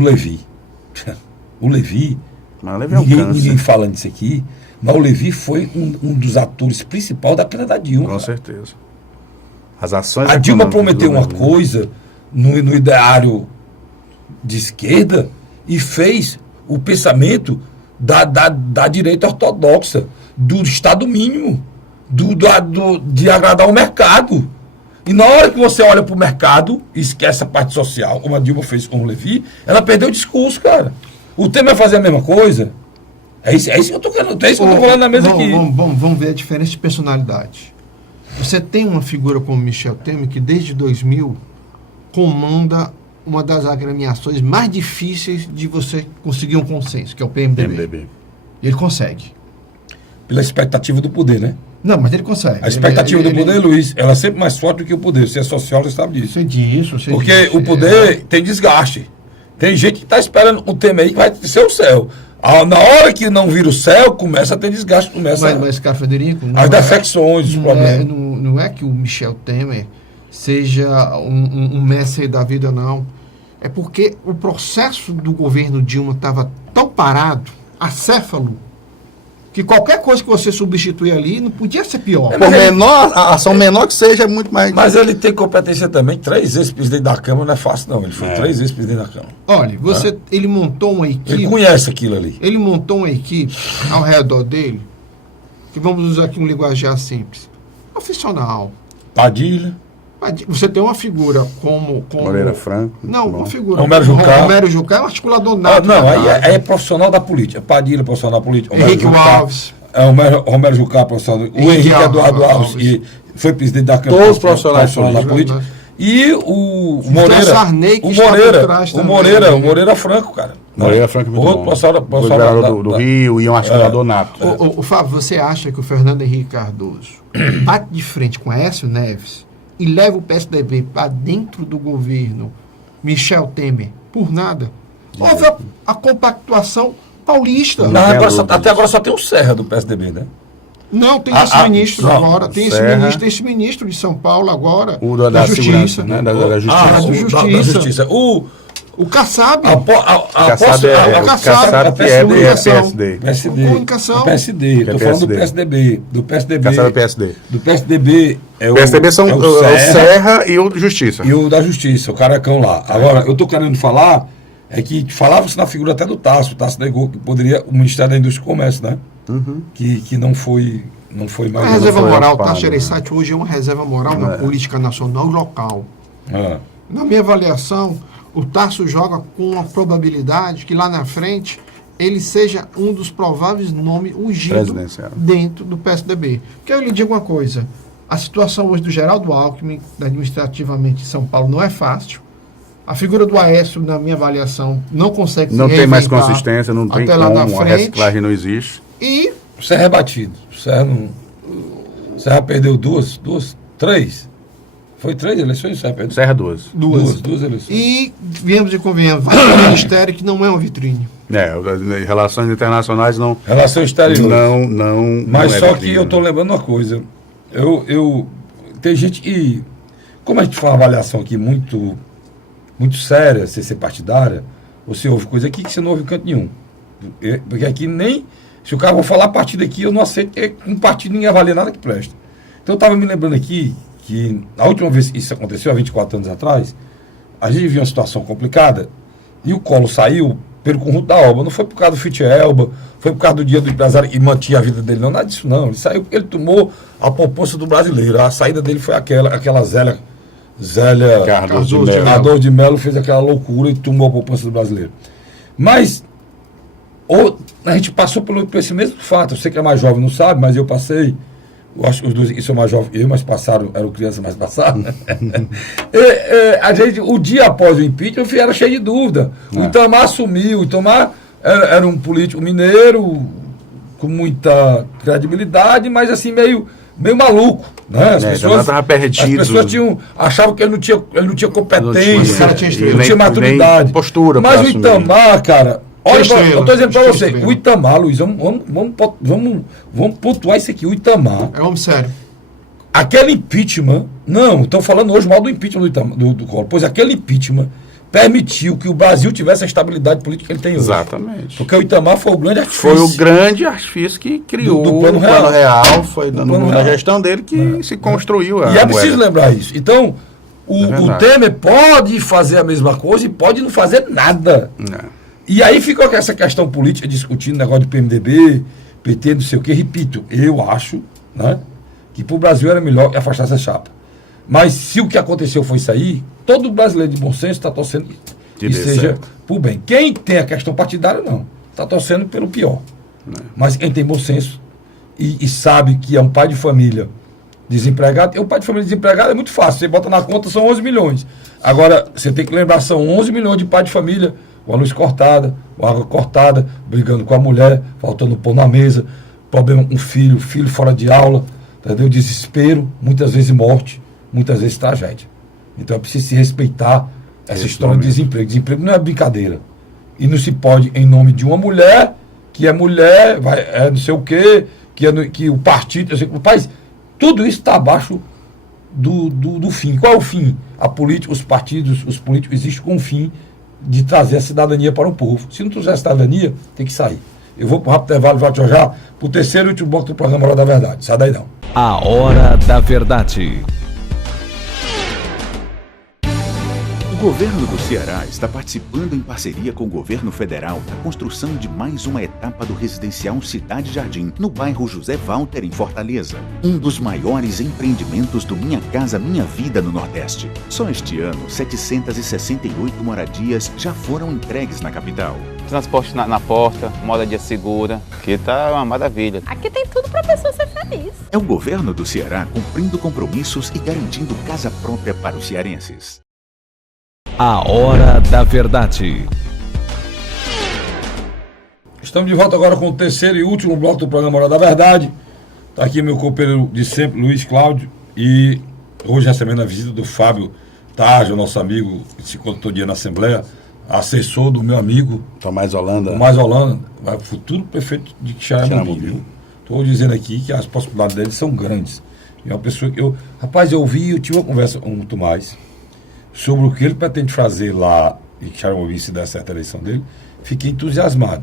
Levi, o Levi, Mas leva um ninguém câncer, fala nisso aqui, mas o Levi foi um dos atores principais da queda da Dilma. com cara. certeza. As ações A Dilma econômicas prometeu do uma Brasil. coisa no ideário de esquerda e fez o pensamento da direita ortodoxa, do Estado mínimo, de agradar o mercado. E na hora que você olha para o mercado e esquece a parte social, como a Dilma fez com o Levi, ela perdeu o discurso, cara. O Temer vai fazer a mesma coisa? É isso que eu estou querendo, é isso que eu estou falando na mesa aqui. Vamos ver a diferença de personalidade. Você tem uma figura como Michel Temer que desde 2000 comanda uma das agremiações mais difíceis de você conseguir um consenso, que é o PMDB. Ele consegue. Pela expectativa do poder, né? Não, mas ele consegue. A expectativa do poder, Luiz, ela é sempre mais forte do que o poder. Você é sociólogo, você sabe disso. Sei disso, sei Porque disso. o poder tem desgaste. Tem gente que está esperando o Temer aí que vai ser o céu. Na hora que não vira o céu, começa a ter desgaste, começa Mas cara, Federico, as defecções, os problemas. não é que o Michel Temer seja um mestre da vida, não. É porque o processo do governo Dilma estava tão parado, acéfalo, que qualquer coisa que você substituir ali não podia ser pior. Por menor, a ação menor que seja, é muito mais. Mas ele tem competência também. 3 vezes presidente da Câmara não é fácil, não. Ele foi 3 vezes presidente da Câmara. Olha, ele montou uma equipe. Ele conhece aquilo ali. Ele montou uma equipe ao redor dele, que vamos usar aqui um linguajar simples. Profissional. Padilha. Você tem uma figura como Moreira Franco. Não, bom. uma figura. Romero Jucá. Romero Jucá é um articulador nato. Não, da aí casa. é profissional da política. Padilha, profissional da política. Henrique Alves. o Romero Jucá, professor, o Henrique Eduardo Alves, e foi presidente da Câmara. Todos os profissionais da política. E o Moreira. Sarney, que o Moreira Franco, cara. Moreira Franco é muito outro bom. Professor do Rio e um articulador nato. O Fábio, você acha que o Fernando Henrique Cardoso bate de frente com Aécio Neves e leva o PSDB para dentro do governo Michel Temer por nada? Houve a compactuação paulista. Até agora só tem o Serra do PSDB, né? Não, tem esse ministro agora. Tem esse ministro de São Paulo agora. O da Justiça. Né? Da Justiça. O Kassab. Kassab é PSD. Comunicação. PSD. Estou falando do PSDB. Kassab é PSD. Do PSDB é o PSDB são o Serra e o Justiça. E o da Justiça, o caracão lá. Agora, eu estou querendo falar, é que falava-se na figura até do Tasso. O Tasso negou que poderia, o Ministério da Indústria e Comércio, né? Que não foi mais... A reserva moral, o Tasso Gereissati hoje é uma reserva moral na política nacional e local. Na minha avaliação, o Tasso joga com a probabilidade que lá na frente ele seja um dos prováveis nomes ungidos dentro do PSDB. Porque eu lhe digo uma coisa, a situação hoje do Geraldo Alckmin, administrativamente em São Paulo, não é fácil. A figura do Aécio, na minha avaliação, não consegue se reinventar. Não tem mais consistência, não tem como, a reciclagem não existe. E o Serra é batido. O Serra perdeu três. Foi 3 eleições, Serra perdeu? Serra 2. Duas eleições. E viemos e convenhamos, vai para o Ministério que não é uma vitrine. Relações internacionais não... Relação exterior. Não. Mas só que eu estou lembrando uma coisa. Tem gente que... Como a gente faz uma avaliação aqui muito séria, sem ser partidária, você ouve coisa aqui que você não ouve em canto nenhum. Porque aqui nem... Se o cara for falar partido aqui, eu não aceito. Um partido ninguém avalia nada que presta. Então eu estava me lembrando aqui que a última vez que isso aconteceu, há 24 anos atrás, a gente viu uma situação complicada e o Collor saiu pelo conjunto da obra. Não foi por causa do Fit Elba, foi por causa do dia do empresário e mantinha a vida dele. Não, nada disso não. Ele saiu porque ele tomou a poupança do brasileiro. A saída dele foi aquela Zélia Cardoso de Melo fez aquela loucura e tomou a poupança do brasileiro. Mas a gente passou por esse mesmo fato. Eu sei que é mais jovem, não sabe, mas eu passei. Eu acho que os dois que são mais jovens, mas passaram, eram crianças, mas passaram. A gente, o dia após o impeachment, era cheio de dúvida. O Itamar assumiu. O Itamar era um político mineiro, com muita credibilidade, mas assim, meio maluco. Né? As pessoas achavam que ele não tinha competência, não tinha maturidade. Postura. Mas o Itamar, cara. Olha, eu estou dizendo para você, o Itamar, Luiz, vamos pontuar isso aqui. O Itamar. É homem sério. Aquele impeachment. Não, estão falando hoje mal do impeachment do Collor. Pois aquele impeachment permitiu que o Brasil tivesse a estabilidade política que ele tem hoje. Exatamente. Porque o Itamar foi o grande artifício. Foi o grande artifício que criou do Plano Real. Foi na gestão dele que se construiu a E é preciso lembrar isso. Então, o Temer pode fazer a mesma coisa e pode não fazer nada. E aí ficou essa questão política discutindo negócio de PMDB, PT, não sei o quê. Repito, eu acho, né, que para o Brasil era melhor afastar essa chapa. Mas se o que aconteceu foi isso aí, todo brasileiro de bom senso está torcendo que seja por bem. Quem tem a questão partidária, não. Está torcendo pelo pior. Mas quem tem bom senso e sabe que é um pai de família desempregado, o pai de família desempregado é muito fácil. Você bota na conta, são 11 milhões. Agora, você tem que lembrar, são 11 milhões de pai de família com a luz cortada, com a água cortada, brigando com a mulher, faltando pão na mesa, problema com o filho fora de aula, entendeu? Desespero, muitas vezes morte, muitas vezes tragédia. Então é preciso se respeitar essa história de desemprego. Desemprego não é brincadeira. E não se pode, em nome de uma mulher, que é mulher, não sei o quê, que o partido, rapaz, tudo isso está abaixo do fim. Qual é o fim? Os partidos, os políticos existem com o fim de trazer a cidadania para o povo. Se não trouxer a cidadania, tem que sair. Eu vou para o rápido intervalo e volto já para o terceiro e último bloco do programa Hora da Verdade. Sai daí não. A Hora da Verdade. O governo do Ceará está participando em parceria com o governo federal da construção de mais uma etapa do residencial Cidade Jardim, no bairro José Walter, em Fortaleza. Um dos maiores empreendimentos do Minha Casa Minha Vida no Nordeste. Só este ano, 768 moradias já foram entregues na capital. Transporte na porta, moradia segura, que tá uma maravilha. Aqui tem tudo para a pessoa ser feliz. É o governo do Ceará cumprindo compromissos e garantindo casa própria para os cearenses. A Hora da Verdade. Estamos de volta agora com o terceiro e último bloco do programa Hora da Verdade. Está aqui meu companheiro de sempre, Luiz Cláudio, e hoje recebendo a visita do Fábio Tarja, nosso amigo, que se encontra todo dia na Assembleia, assessor do meu amigo Tomás Holanda. Tomás Holanda, futuro prefeito de Xaramubim. Estou dizendo aqui que as possibilidades dele são grandes. É uma pessoa que eu tive uma conversa com o Tomás sobre o que ele pretende fazer lá em Xaramubim, se der certa eleição dele. Fiquei entusiasmado,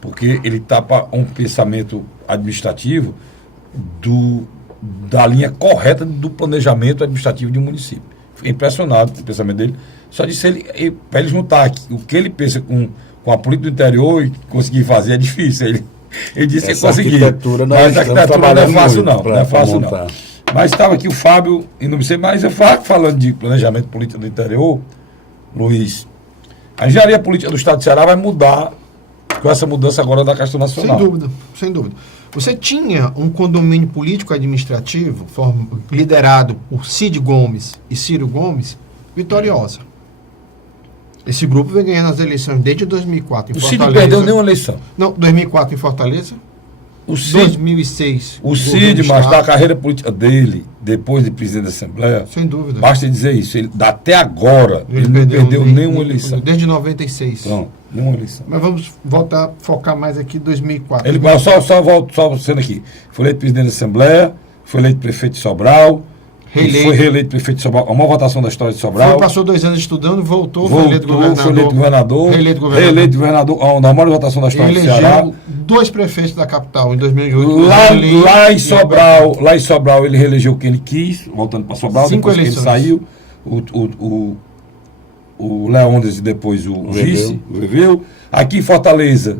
porque ele está para um pensamento administrativo da linha correta do planejamento administrativo de um município. Fiquei impressionado com o pensamento dele. Só disse para ele juntar aqui, o que ele pensa com a política do interior e conseguir fazer é difícil. Ele disse que conseguiu. Mas a arquitetura não é fácil não. Não é fácil não. Mas estava aqui o Fábio, e não sei mais, eu falando de planejamento político do interior, Luiz, a engenharia política do Estado do Ceará vai mudar com essa mudança agora da Caixa Nacional. Sem dúvida, sem dúvida. Você tinha um condomínio político-administrativo liderado por Cid Gomes e Ciro Gomes, vitoriosa. Esse grupo vem ganhando as eleições desde 2004 em Fortaleza. O Cid não perdeu nenhuma eleição. Não, 2004 em Fortaleza. O Cid, 2006. O Cid, mas da carreira política dele, depois de presidente da Assembleia, sem dúvida. Basta dizer isso. Ele, até agora, ele não perdeu nenhuma eleição. Desde 96. Não, nenhuma eleição. Mas vamos voltar, focar mais aqui em 2004. Ele só sendo aqui. Foi eleito presidente da Assembleia, foi eleito prefeito de Sobral. Foi reeleito prefeito de Sobral, a maior votação da história de Sobral. Passou 2 anos estudando, voltou, foi eleito governador. Reeleito governador, a maior votação da história do Ceará. 2 prefeitos da capital em 2008. Lá em Sobral ele reelegeu quem ele quis, voltando para Sobral, 5 depois eleições. Que ele saiu, o Leônidas e depois o vice, o Veveu. Aqui em Fortaleza,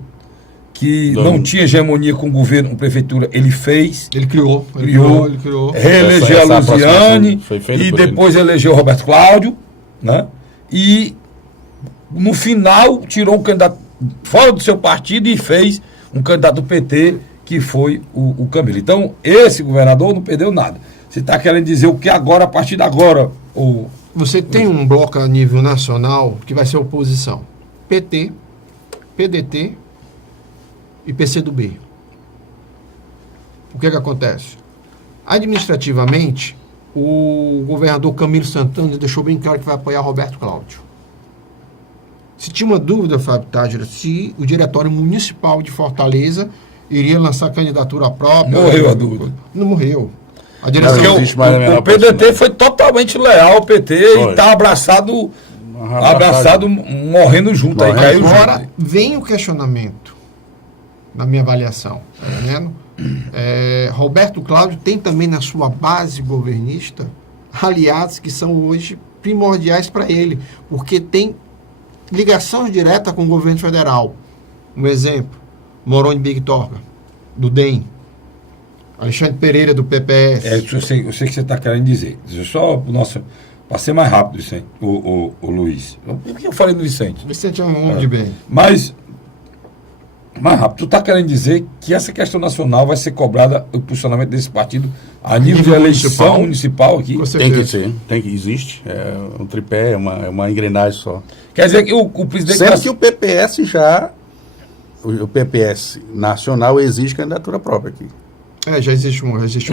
que não tinha hegemonia com o governo, com a prefeitura, ele fez. Ele criou. Reelegeu a Luziane e depois elegeu o Roberto Cláudio, né? E no final tirou um candidato fora do seu partido e fez um candidato do PT, que foi o Camilo. Então, esse governador não perdeu nada. Você está querendo dizer o que agora, a partir de agora? Você tem um bloco a nível nacional que vai ser oposição. PT, PDT e PCdoB. O que acontece? Administrativamente, o governador Camilo Santana deixou bem claro que vai apoiar Roberto Cláudio. Se tinha uma dúvida, Fábio Tágira, se o Diretório Municipal de Fortaleza iria lançar candidatura própria. Morreu a dúvida. Não morreu. A direção, o PDT foi totalmente leal ao PT e está abraçado morrendo junto. Agora vem o questionamento. Na minha avaliação, tá vendo? Roberto Cláudio tem também na sua base governista aliados que são hoje primordiais para ele, porque tem ligação direta com o governo federal. Um exemplo, Moroni Big Torga, do DEM, Alexandre Pereira, do PPS. Eu sei o que você está querendo dizer. Só para ser mais rápido, Vicente, o Luiz. Por que eu falei do Vicente? Vicente é um homem de bem. Mas mais rápido, tu está querendo dizer que essa questão nacional vai ser cobrada, o posicionamento desse partido a nível de eleição municipal aqui? Tem que ser, existe. É um tripé, é uma engrenagem só. Quer dizer que o presidente... Sendo que o PPS o PPS nacional exige candidatura própria aqui. Já existe um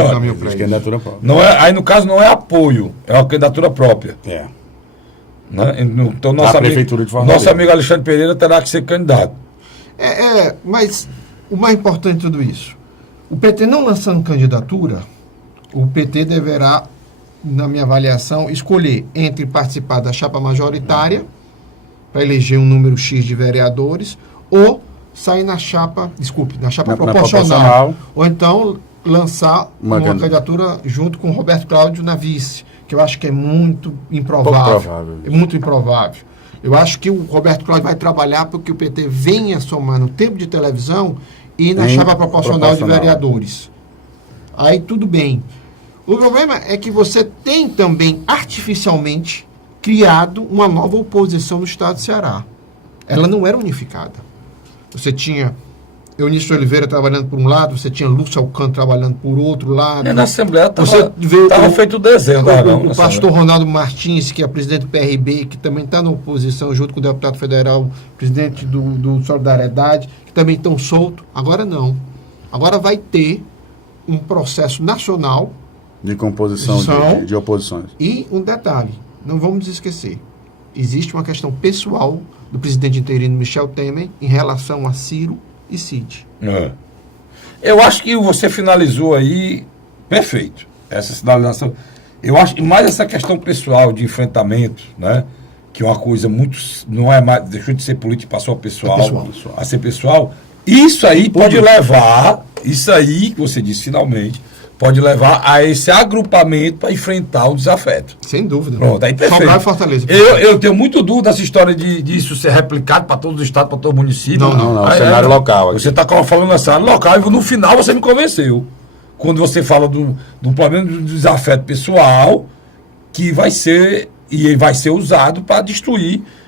caminho para isso. Candidatura própria. Não é, aí no caso não é apoio, é uma candidatura própria. Né? Então nosso amigo Alexandre Pereira terá que ser candidato. Mas o mais importante de tudo isso, o PT não lançando candidatura, o PT deverá, na minha avaliação, escolher entre participar da chapa majoritária, para eleger um número X de vereadores, ou sair na chapa proporcional, ou então lançar uma candidatura junto com o Roberto Cláudio na vice, que eu acho que é muito improvável. Pouco provável. É muito improvável. Eu acho que o Roberto Cláudio vai trabalhar para que o PT venha somar no tempo de televisão e na chapa proporcional de vereadores. Aí tudo bem. O problema é que você tem também artificialmente criado uma nova oposição no estado do Ceará. Ela não era unificada. Você tinha Eunício Oliveira trabalhando por um lado, você tinha Lúcio Alcântara trabalhando por outro lado. Na Assembleia estava estava feito o desenho da Aragão. O pastor Ronaldo Martins, que é presidente do PRB, que também está na oposição, junto com o deputado federal, presidente do Solidariedade, que também estão soltos. Agora não. Agora vai ter um processo nacional De composição de oposições. E um detalhe, não vamos esquecer, existe uma questão pessoal do presidente interino Michel Temer em relação a Ciro e Cid. Eu acho que você finalizou aí perfeito, essa sinalização. Eu acho que mais essa questão pessoal de enfrentamento, né? Que é uma coisa muito. Não é mais. Deixou de ser político, passou a pessoal. A ser pessoal. Isso aí pode levar. Isso aí que você disse finalmente. Pode levar a esse agrupamento para enfrentar o desafeto. Sem dúvida. Pronto, aí perfeito. Sobral e Fortaleza. Eu tenho muito dúvida dessa história de isso ser replicado para todos os estados, para todo o município. Não, cenário local. Aqui. Você está falando no cenário local e no final você me convenceu. Quando você fala do problema do desafeto pessoal, que vai ser usado para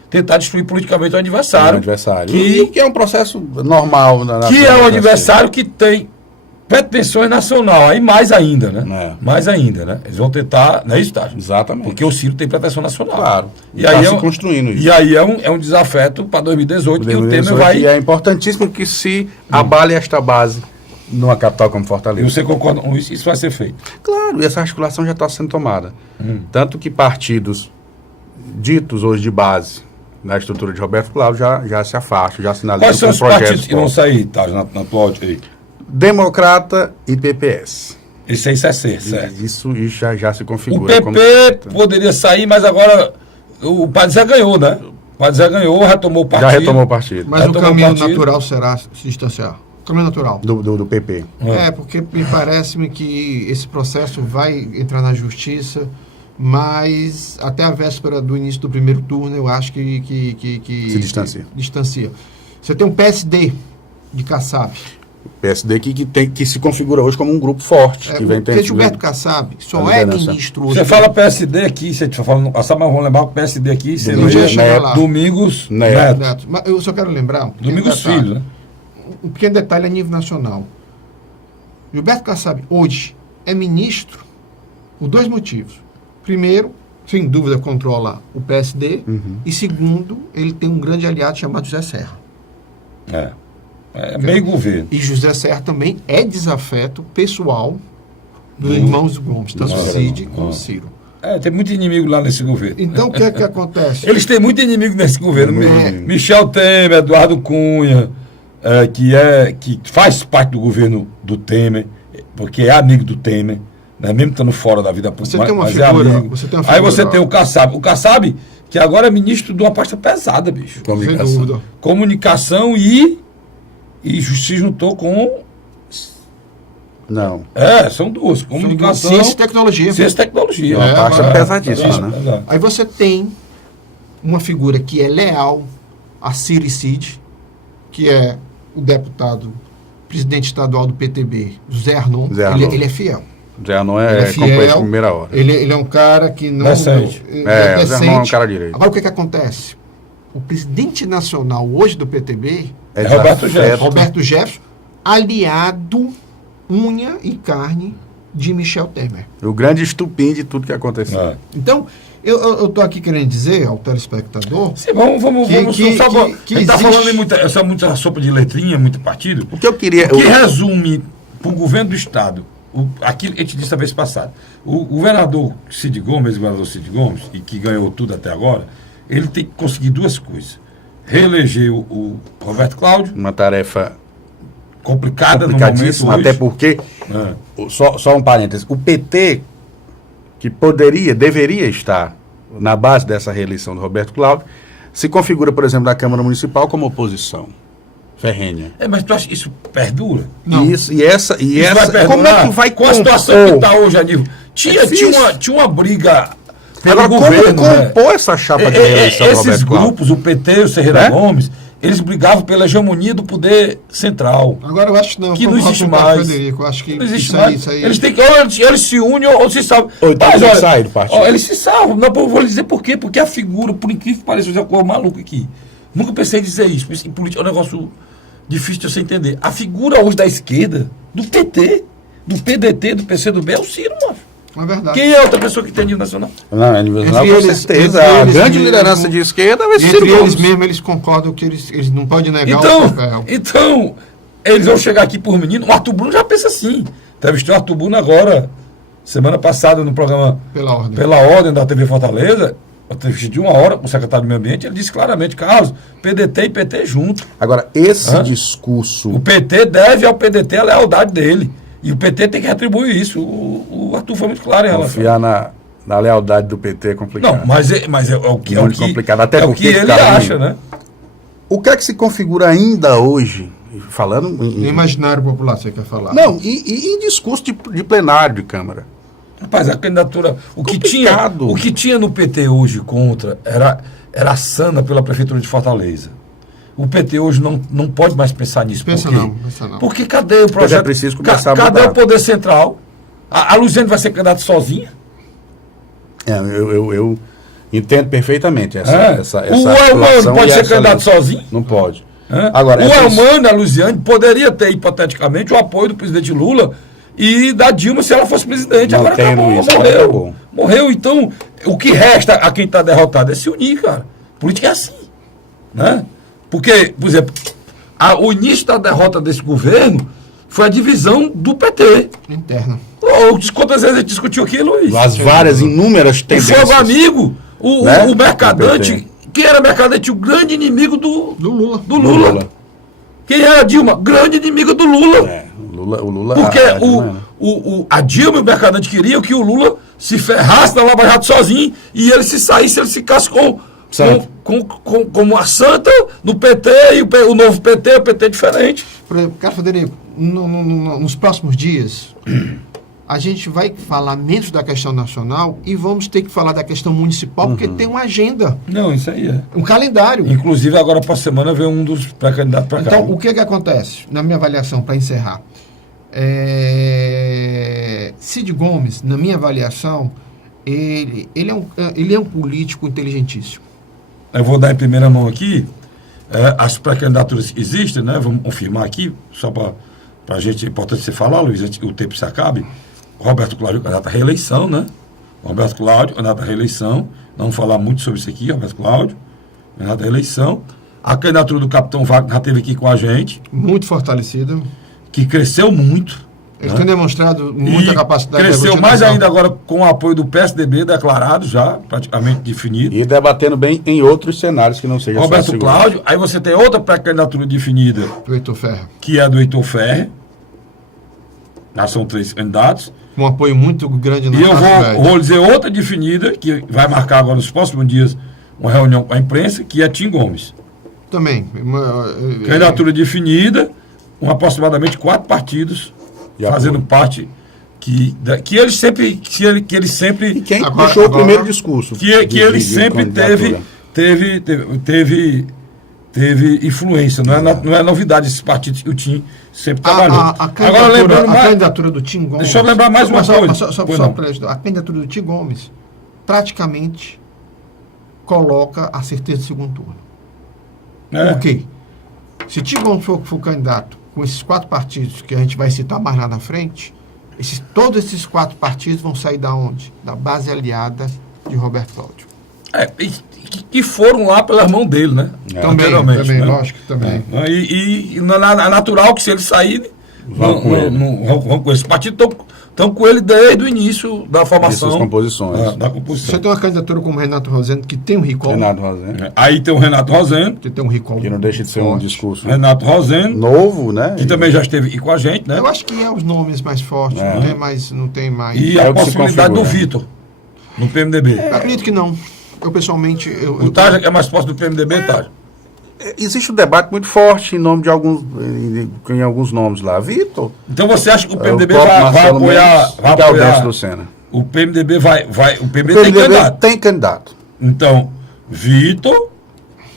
tentar destruir politicamente o adversário. Que é um processo normal. Que é um adversário que tem pretensões nacional, aí mais ainda, né? Mais ainda, né? Eles vão tentar, não é isso, tá? Exatamente. Porque o Ciro tem pretensão nacional. Claro. E aí se construindo isso. E aí é um desafeto para 2018 que o Temer vai... E é importantíssimo que se abale esta base numa capital como Fortaleza. E você concorda com isso? Isso vai ser feito? Claro, e essa articulação já está sendo tomada. Tanto que partidos ditos hoje de base na estrutura de Roberto Cláudio já se afastam, já sinalizam. Quais são os partidos que vão sair, tá? Na tua ótica aí? Democrata e PPS. Isso aí certo. Isso já se configura. O PP poderia sair, mas agora o Padre ganhou, né? O Padre ganhou, retomou o partido. Já retomou o partido. Mas o caminho natural será se distanciar. O caminho natural. Do PP. Porque me parece-me que esse processo vai entrar na justiça, mas até a véspera do início do primeiro turno eu acho que se distancia. Você tem um PSD de Kassab. PSD que se configura hoje como um grupo forte. Que vem porque Gilberto Kassab só é ministro hoje. Você fala PSD aqui, você está falando no Kassab, mas vamos lembrar o PSD aqui, você Domingos Neto. Mas eu só quero lembrar. Domingos Filho, né? Um pequeno detalhe a nível nacional. Gilberto Kassab hoje é ministro por dois motivos. Primeiro, sem dúvida, controla o PSD. E segundo, ele tem um grande aliado chamado José Serra. É meio governo. E José Serra também é desafeto pessoal dos irmãos Gomes, tanto o Cid como o Ciro. Tem muito inimigo lá nesse governo. Então, o que é que acontece? Eles têm muito inimigo nesse governo. Michel Temer, Eduardo Cunha, que faz parte do governo do Temer, porque é amigo do Temer, né? Mesmo estando fora da vida pública, mas é amigo. Aí você tem o Kassab. O Kassab, que agora é ministro de uma pasta pesada, bicho. Comunicação e se juntou com... Não. São duas. Comunicação... Ciência e tecnologia. Ciência e tecnologia. Uma pasta pesadíssima, né? Aí você tem uma figura que é leal a Ciro e Cid, que é o deputado, presidente estadual do PTB, José Arnon. Ele é fiel. José Arnon é companheiro de primeira hora. Ele é um cara que não... Decente. José Arnon é um cara direito. Agora, o que acontece? O presidente nacional hoje do PTB é Roberto Jefferson, aliado, unha e carne de Michel Temer. O grande estupim de tudo que aconteceu. Então, eu estou aqui querendo dizer ao telespectador... Sim, vamos a gente está falando muita sopa de letrinha, muito partido. O que eu queria... O que resume para o governo do Estado, aquilo que a gente disse a vez passada, o governador Cid Gomes, e que ganhou tudo até agora, ele tem que conseguir duas coisas. Reeleger o Roberto Cláudio. Uma tarefa complicada no momento hoje. Até porque, só um parênteses, o PT, que deveria estar na base dessa reeleição do Roberto Cláudio, se configura, por exemplo, na Câmara Municipal como oposição ferrenha. Mas tu acha que isso perdura? Não. Como é que vai com a situação que está hoje, Adil, Tinha uma briga pelo Agora, governo, como né? compor essa chapa de reeleição, Esses Roberto Cláudio? grupos, o PT e o Ferreira Gomes, eles brigavam pela hegemonia do poder central. Agora eu acho que não. Que não concordo existe com o mais. Frederico, eu acho que Não existe isso mais. aí. Eles têm que, ou eles se unem ou se salvam. Ou então Mas, tem que olha, sair do partido. Eles se salvam. Não, eu vou lhe dizer por quê. Porque a figura, por incrível que pareça, eu já coisa maluco aqui. Nunca pensei em dizer isso. Em política é um negócio difícil de você entender. A figura hoje da esquerda, do PT, do PDT, do PCdoB, é o Ciro, mano. É verdade. Quem é outra pessoa que tem nível nacional? Não, é nível nacional, Entre com eles- certeza. entre A eles grande mesmo- liderança de esquerda vai ser Entre Ciro eles Gomes. mesmos, eles concordam que eles não podem negar o papel. Então, eles vão chegar aqui por menino. O Arthur Bruno já pensa assim. Entrevistou o Arthur Bruno agora, semana passada, no programa Pela Ordem. da TV Fortaleza. Eu entrevistei de 1 hora com o secretário do Meio Ambiente. Ele disse claramente, Carlos, PDT e PT junto. Agora, esse Hã? discurso... O PT deve ao PDT a lealdade dele. E o PT tem que retribuir isso. O Arthur foi muito claro em relação. Confiar na lealdade do PT é complicado. Não, mas é o que Muito complicado, até é o porque, que ele cara, acha, né? O que é que se configura ainda hoje, falando No imaginário popular, você quer falar? Não, e em discurso de plenário de Câmara? Rapaz, a candidatura. O que Complicado. tinha no PT hoje contra era a Sana pela Prefeitura de Fortaleza. O PT hoje não pode mais pensar nisso. Pensa Por quê? não, pensa não. Porque cadê o projeto? é preciso começar a cadê mudar. o poder central? A Luziane vai ser candidata sozinha? Eu entendo perfeitamente essa O Elmano articulação pode e ser essa candidato linha. sozinho? Não pode. Hã? Agora, o é preciso- Elmano e a Luziane poderia ter, hipoteticamente, o apoio do presidente Lula e da Dilma se ela fosse presidente. Agora Mantendo acabou, isso, morreu. acabou. Morreu. Então, o que resta a quem está derrotado é se unir, cara. Política é assim. Né? Porque, por exemplo, o início da derrota desse governo foi a divisão do PT. Interna. Quantas vezes a gente discutiu aqui, Luiz? As várias, inúmeras O tendências. Fogo Amigo, o Né? Mercadante. Quem era Mercadante? O grande inimigo do Lula. Do Lula. Quem era Dilma? Grande inimigo do Lula. O Lula Porque a Dilma, a Dilma e o Mercadante queriam que o Lula se ferrasse na Lava Jato sozinho e ele se saísse, ele ficasse como a Santa no PT e o novo PT, o PT diferente. Por exemplo, cara Frederico, nos próximos dias, a gente vai falar menos da questão nacional e vamos ter que falar da questão municipal, porque tem uma agenda, Não, isso aí é. um calendário. Inclusive, agora para a semana vem um dos pré-candidatos para cá. Então, o que acontece, na minha avaliação, para encerrar? Cid Gomes, na minha avaliação, ele é um político inteligentíssimo. Eu vou dar em primeira mão aqui. As pré-candidaturas existem, né? Vamos confirmar aqui, só para a gente, é importante você falar, Luiz, antes que o tempo se acabe. Roberto Cláudio, candidato à reeleição, né? Roberto Cláudio, candidato à reeleição. Não vamos falar muito sobre isso aqui, Roberto Cláudio, candidato à reeleição. A candidatura do Capitão Wagner já esteve aqui com a gente, Muito fortalecido. que cresceu muito. Ele né? tem demonstrado muita E capacidade de cresceu mais aglutinação. ainda agora com o apoio do PSDB declarado já, praticamente definido. E debatendo bem em outros cenários que não seja só Roberto segundo. Cláudio, aí você tem outra pré-candidatura definida, Do Heitor Ferro. que é do Heitor Ferrer. Já são 3 candidatos. Com um apoio muito grande no E eu Castro Velho. vou dizer outra definida, que vai marcar agora nos próximos dias uma reunião com a imprensa, que é Tim Gomes. Também. Candidatura definida, com aproximadamente 4 partidos De fazendo apoio. parte que eles sempre. Que ele sempre. E quem Agora- puxou o agora- primeiro discurso? Que ele sempre candidatura. teve influência. Não é novidade esses partidos que o Tim sempre trabalhou. Agora lembrando A mais. candidatura do Tim Gomes. Deixa eu lembrar mais uma coisa. Pois não. A candidatura do Tim Gomes praticamente coloca a certeza do segundo turno. É. Por quê? Se Tim Gomes for candidato com esses 4 partidos que a gente vai citar mais lá na frente, todos esses 4 partidos vão sair da onde? Da base aliada de Roberto Cláudio. Que foram lá pelas mãos dele, né? Também, Anteriormente, né? lógico, também. E é natural que se ele sair, Vão com ele. vão com ele. Os partidos estão com ele desde o início da formação. Essas composições. Da composição. Você tem uma candidatura como Renato Rosendo, que tem um recall. Renato Rosendo. Aí tem o Renato Rosendo. Que tem um recall. Que não deixa de ser um forte. discurso Renato Rosendo, novo, né? que também já esteve aqui com a gente, né? Eu acho que é os nomes mais fortes, não tem mais. E É a o que se possibilidade do configura. Vitor, no PMDB. Eu acredito que não. Eu pessoalmente. O Taja, que é mais próximo do PMDB, Taja. Existe um debate muito forte em nome de alguns nomes lá. Vitor. Então você acha que o o PMDB próprio vai Marcelo apoiar. Mendes Vai e Gaudencio apoiar Lucena. O PMDB o PMDB O tem PMDB candidato. tem candidato. Então, Vitor,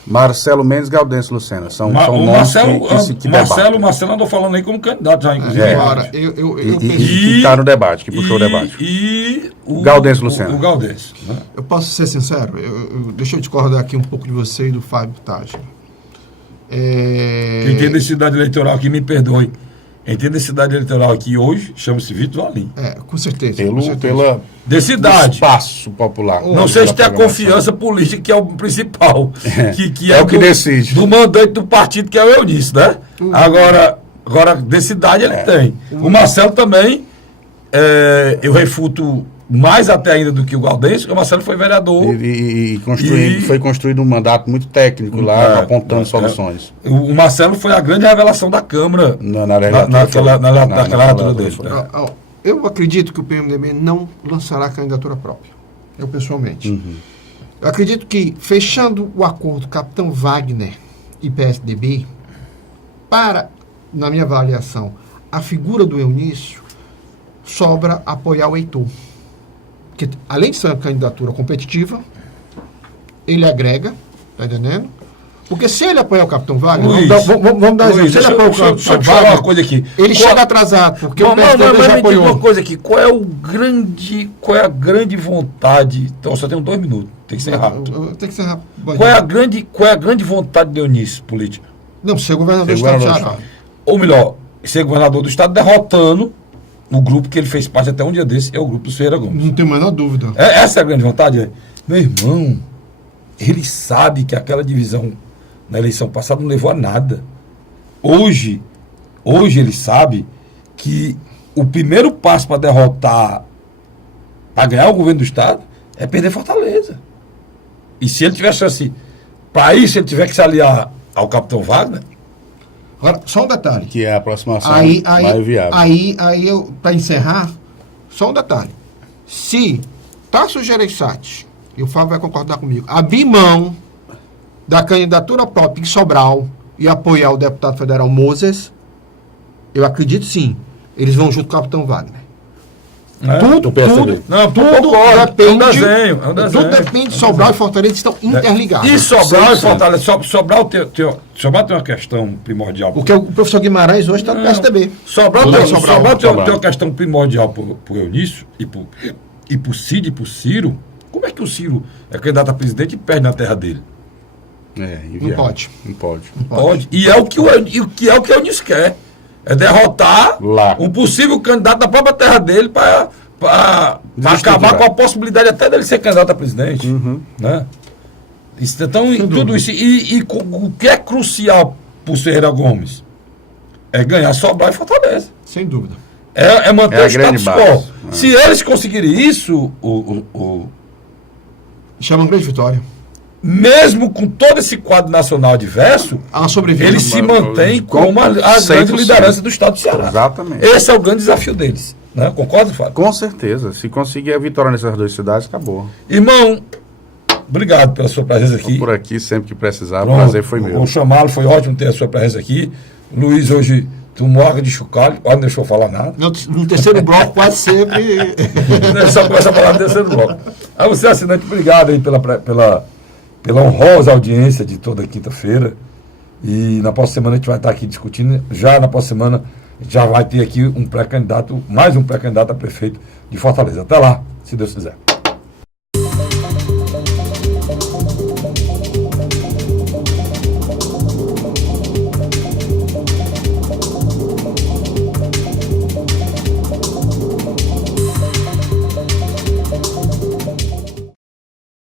Marcelo Mendes e Gaudêncio Lucena. São o nomes que debatem. Marcelo andou falando aí como candidato já, inclusive. Agora, eu penso- Que está no debate, que puxou o debate. E o Gaudêncio Lucena. O Gaudêncio. Né? Eu posso ser sincero? Deixa eu discordar aqui um pouco de você e do Fábio Tágio. Quem tem densidade eleitoral aqui, me perdoe. Quem tem densidade eleitoral aqui hoje chama-se Vitor Valim. Com certeza. Pela Densidade. espaço popular. Não sei se tem a confiança política, que é o principal. Que É o que decide. Do mandante do partido, que é o Eunício, né? Agora, densidade ele tem. O Marcelo também, eu refuto mais até ainda do que o Gaudêncio, porque o Marcelo foi vereador. Foi construído um mandato muito técnico lá, apontando soluções. O Marcelo foi a grande revelação da Câmara naquela altura dele. Eu acredito que o PMDB não lançará candidatura própria. Eu, pessoalmente. Eu acredito que, fechando o acordo Capitão Wagner e PSDB, na minha avaliação, a figura do Eunício, sobra apoiar o Heitor. Que, além de ser uma candidatura competitiva, ele agrega, tá entendendo? Porque se ele apoiar o Capitão Wagner, vamos dar exemplo. Se ele apoiar o Capitão Wagner, uma coisa aqui. Ele chega atrasado, porque o PSDB já me diga apoiou. uma coisa aqui, qual é a grande vontade? Então, só tem 2 minutos, tem que ser rápido. Tem que ser rápido. Qual é a grande vontade de Eunício política? Não, ser governador do Estado do Ceará. Ou melhor, ser governador do Estado derrotando o grupo que ele fez parte até um dia desse, é o grupo do Ferreira Gomes. Não tenho a menor dúvida. Essa é a grande vontade? Meu irmão, ele sabe que aquela divisão na eleição passada não levou a nada. Hoje ele sabe que o primeiro passo para derrotar, para ganhar o governo do Estado, é perder Fortaleza. E se ele tiver chance, para isso ele tiver que se aliar ao Capitão Wagner. Agora, só um detalhe. Que é a aproximação mais viável. Aí para encerrar, só um detalhe. Se Tasso Gereissati, e o Fábio vai concordar comigo, abrir mão da candidatura própria em Sobral e apoiar o deputado federal Moses, eu acredito sim, eles vão junto com o Capitão Wagner. Tudo depende. É um desenho. Tudo depende de Sobral e Fortaleza, estão interligados. E Sobral e Fortaleza. Sobral tem uma questão primordial. Porque o professor Guimarães hoje está no PSDB. Sobral tem uma questão primordial por Eunício e por Cid e por Ciro. Como é que o Ciro é candidato a presidente e perde na terra dele? Não pode. Não pode. Pode. E é o que o Eunício quer. É derrotar um possível candidato da própria terra dele para acabar com a possibilidade até dele ser candidato a presidente. Né? Então, tudo isso. E o que é crucial para o Ferreira Gomes? É ganhar Sobral e Fortaleza. Sem dúvida. É manter o status quo. É. Se eles conseguirem isso, Chama uma grande vitória. mesmo com todo esse quadro nacional adverso, ele se mantém como a grande liderança do Estado do Ceará. Exatamente. Esse é o grande desafio deles. Né? Concorda, Fábio? Com certeza. Se conseguir a vitória nessas 2 cidades, acabou. Irmão, obrigado pela sua presença aqui. Estou por aqui sempre que precisar. Pronto, O prazer foi meu. Vou chamá-lo, foi ótimo ter a sua presença aqui. Luiz hoje tomou água de chocalho, não deixou falar nada. No terceiro bloco, quase sempre. Só começa a falar no terceiro bloco. A você, assinante, obrigado aí pela honrosa audiência de toda quinta-feira. E na próxima semana a gente vai estar aqui discutindo. Já na próxima semana já vai ter aqui mais um pré-candidato a prefeito de Fortaleza. Até lá, se Deus quiser.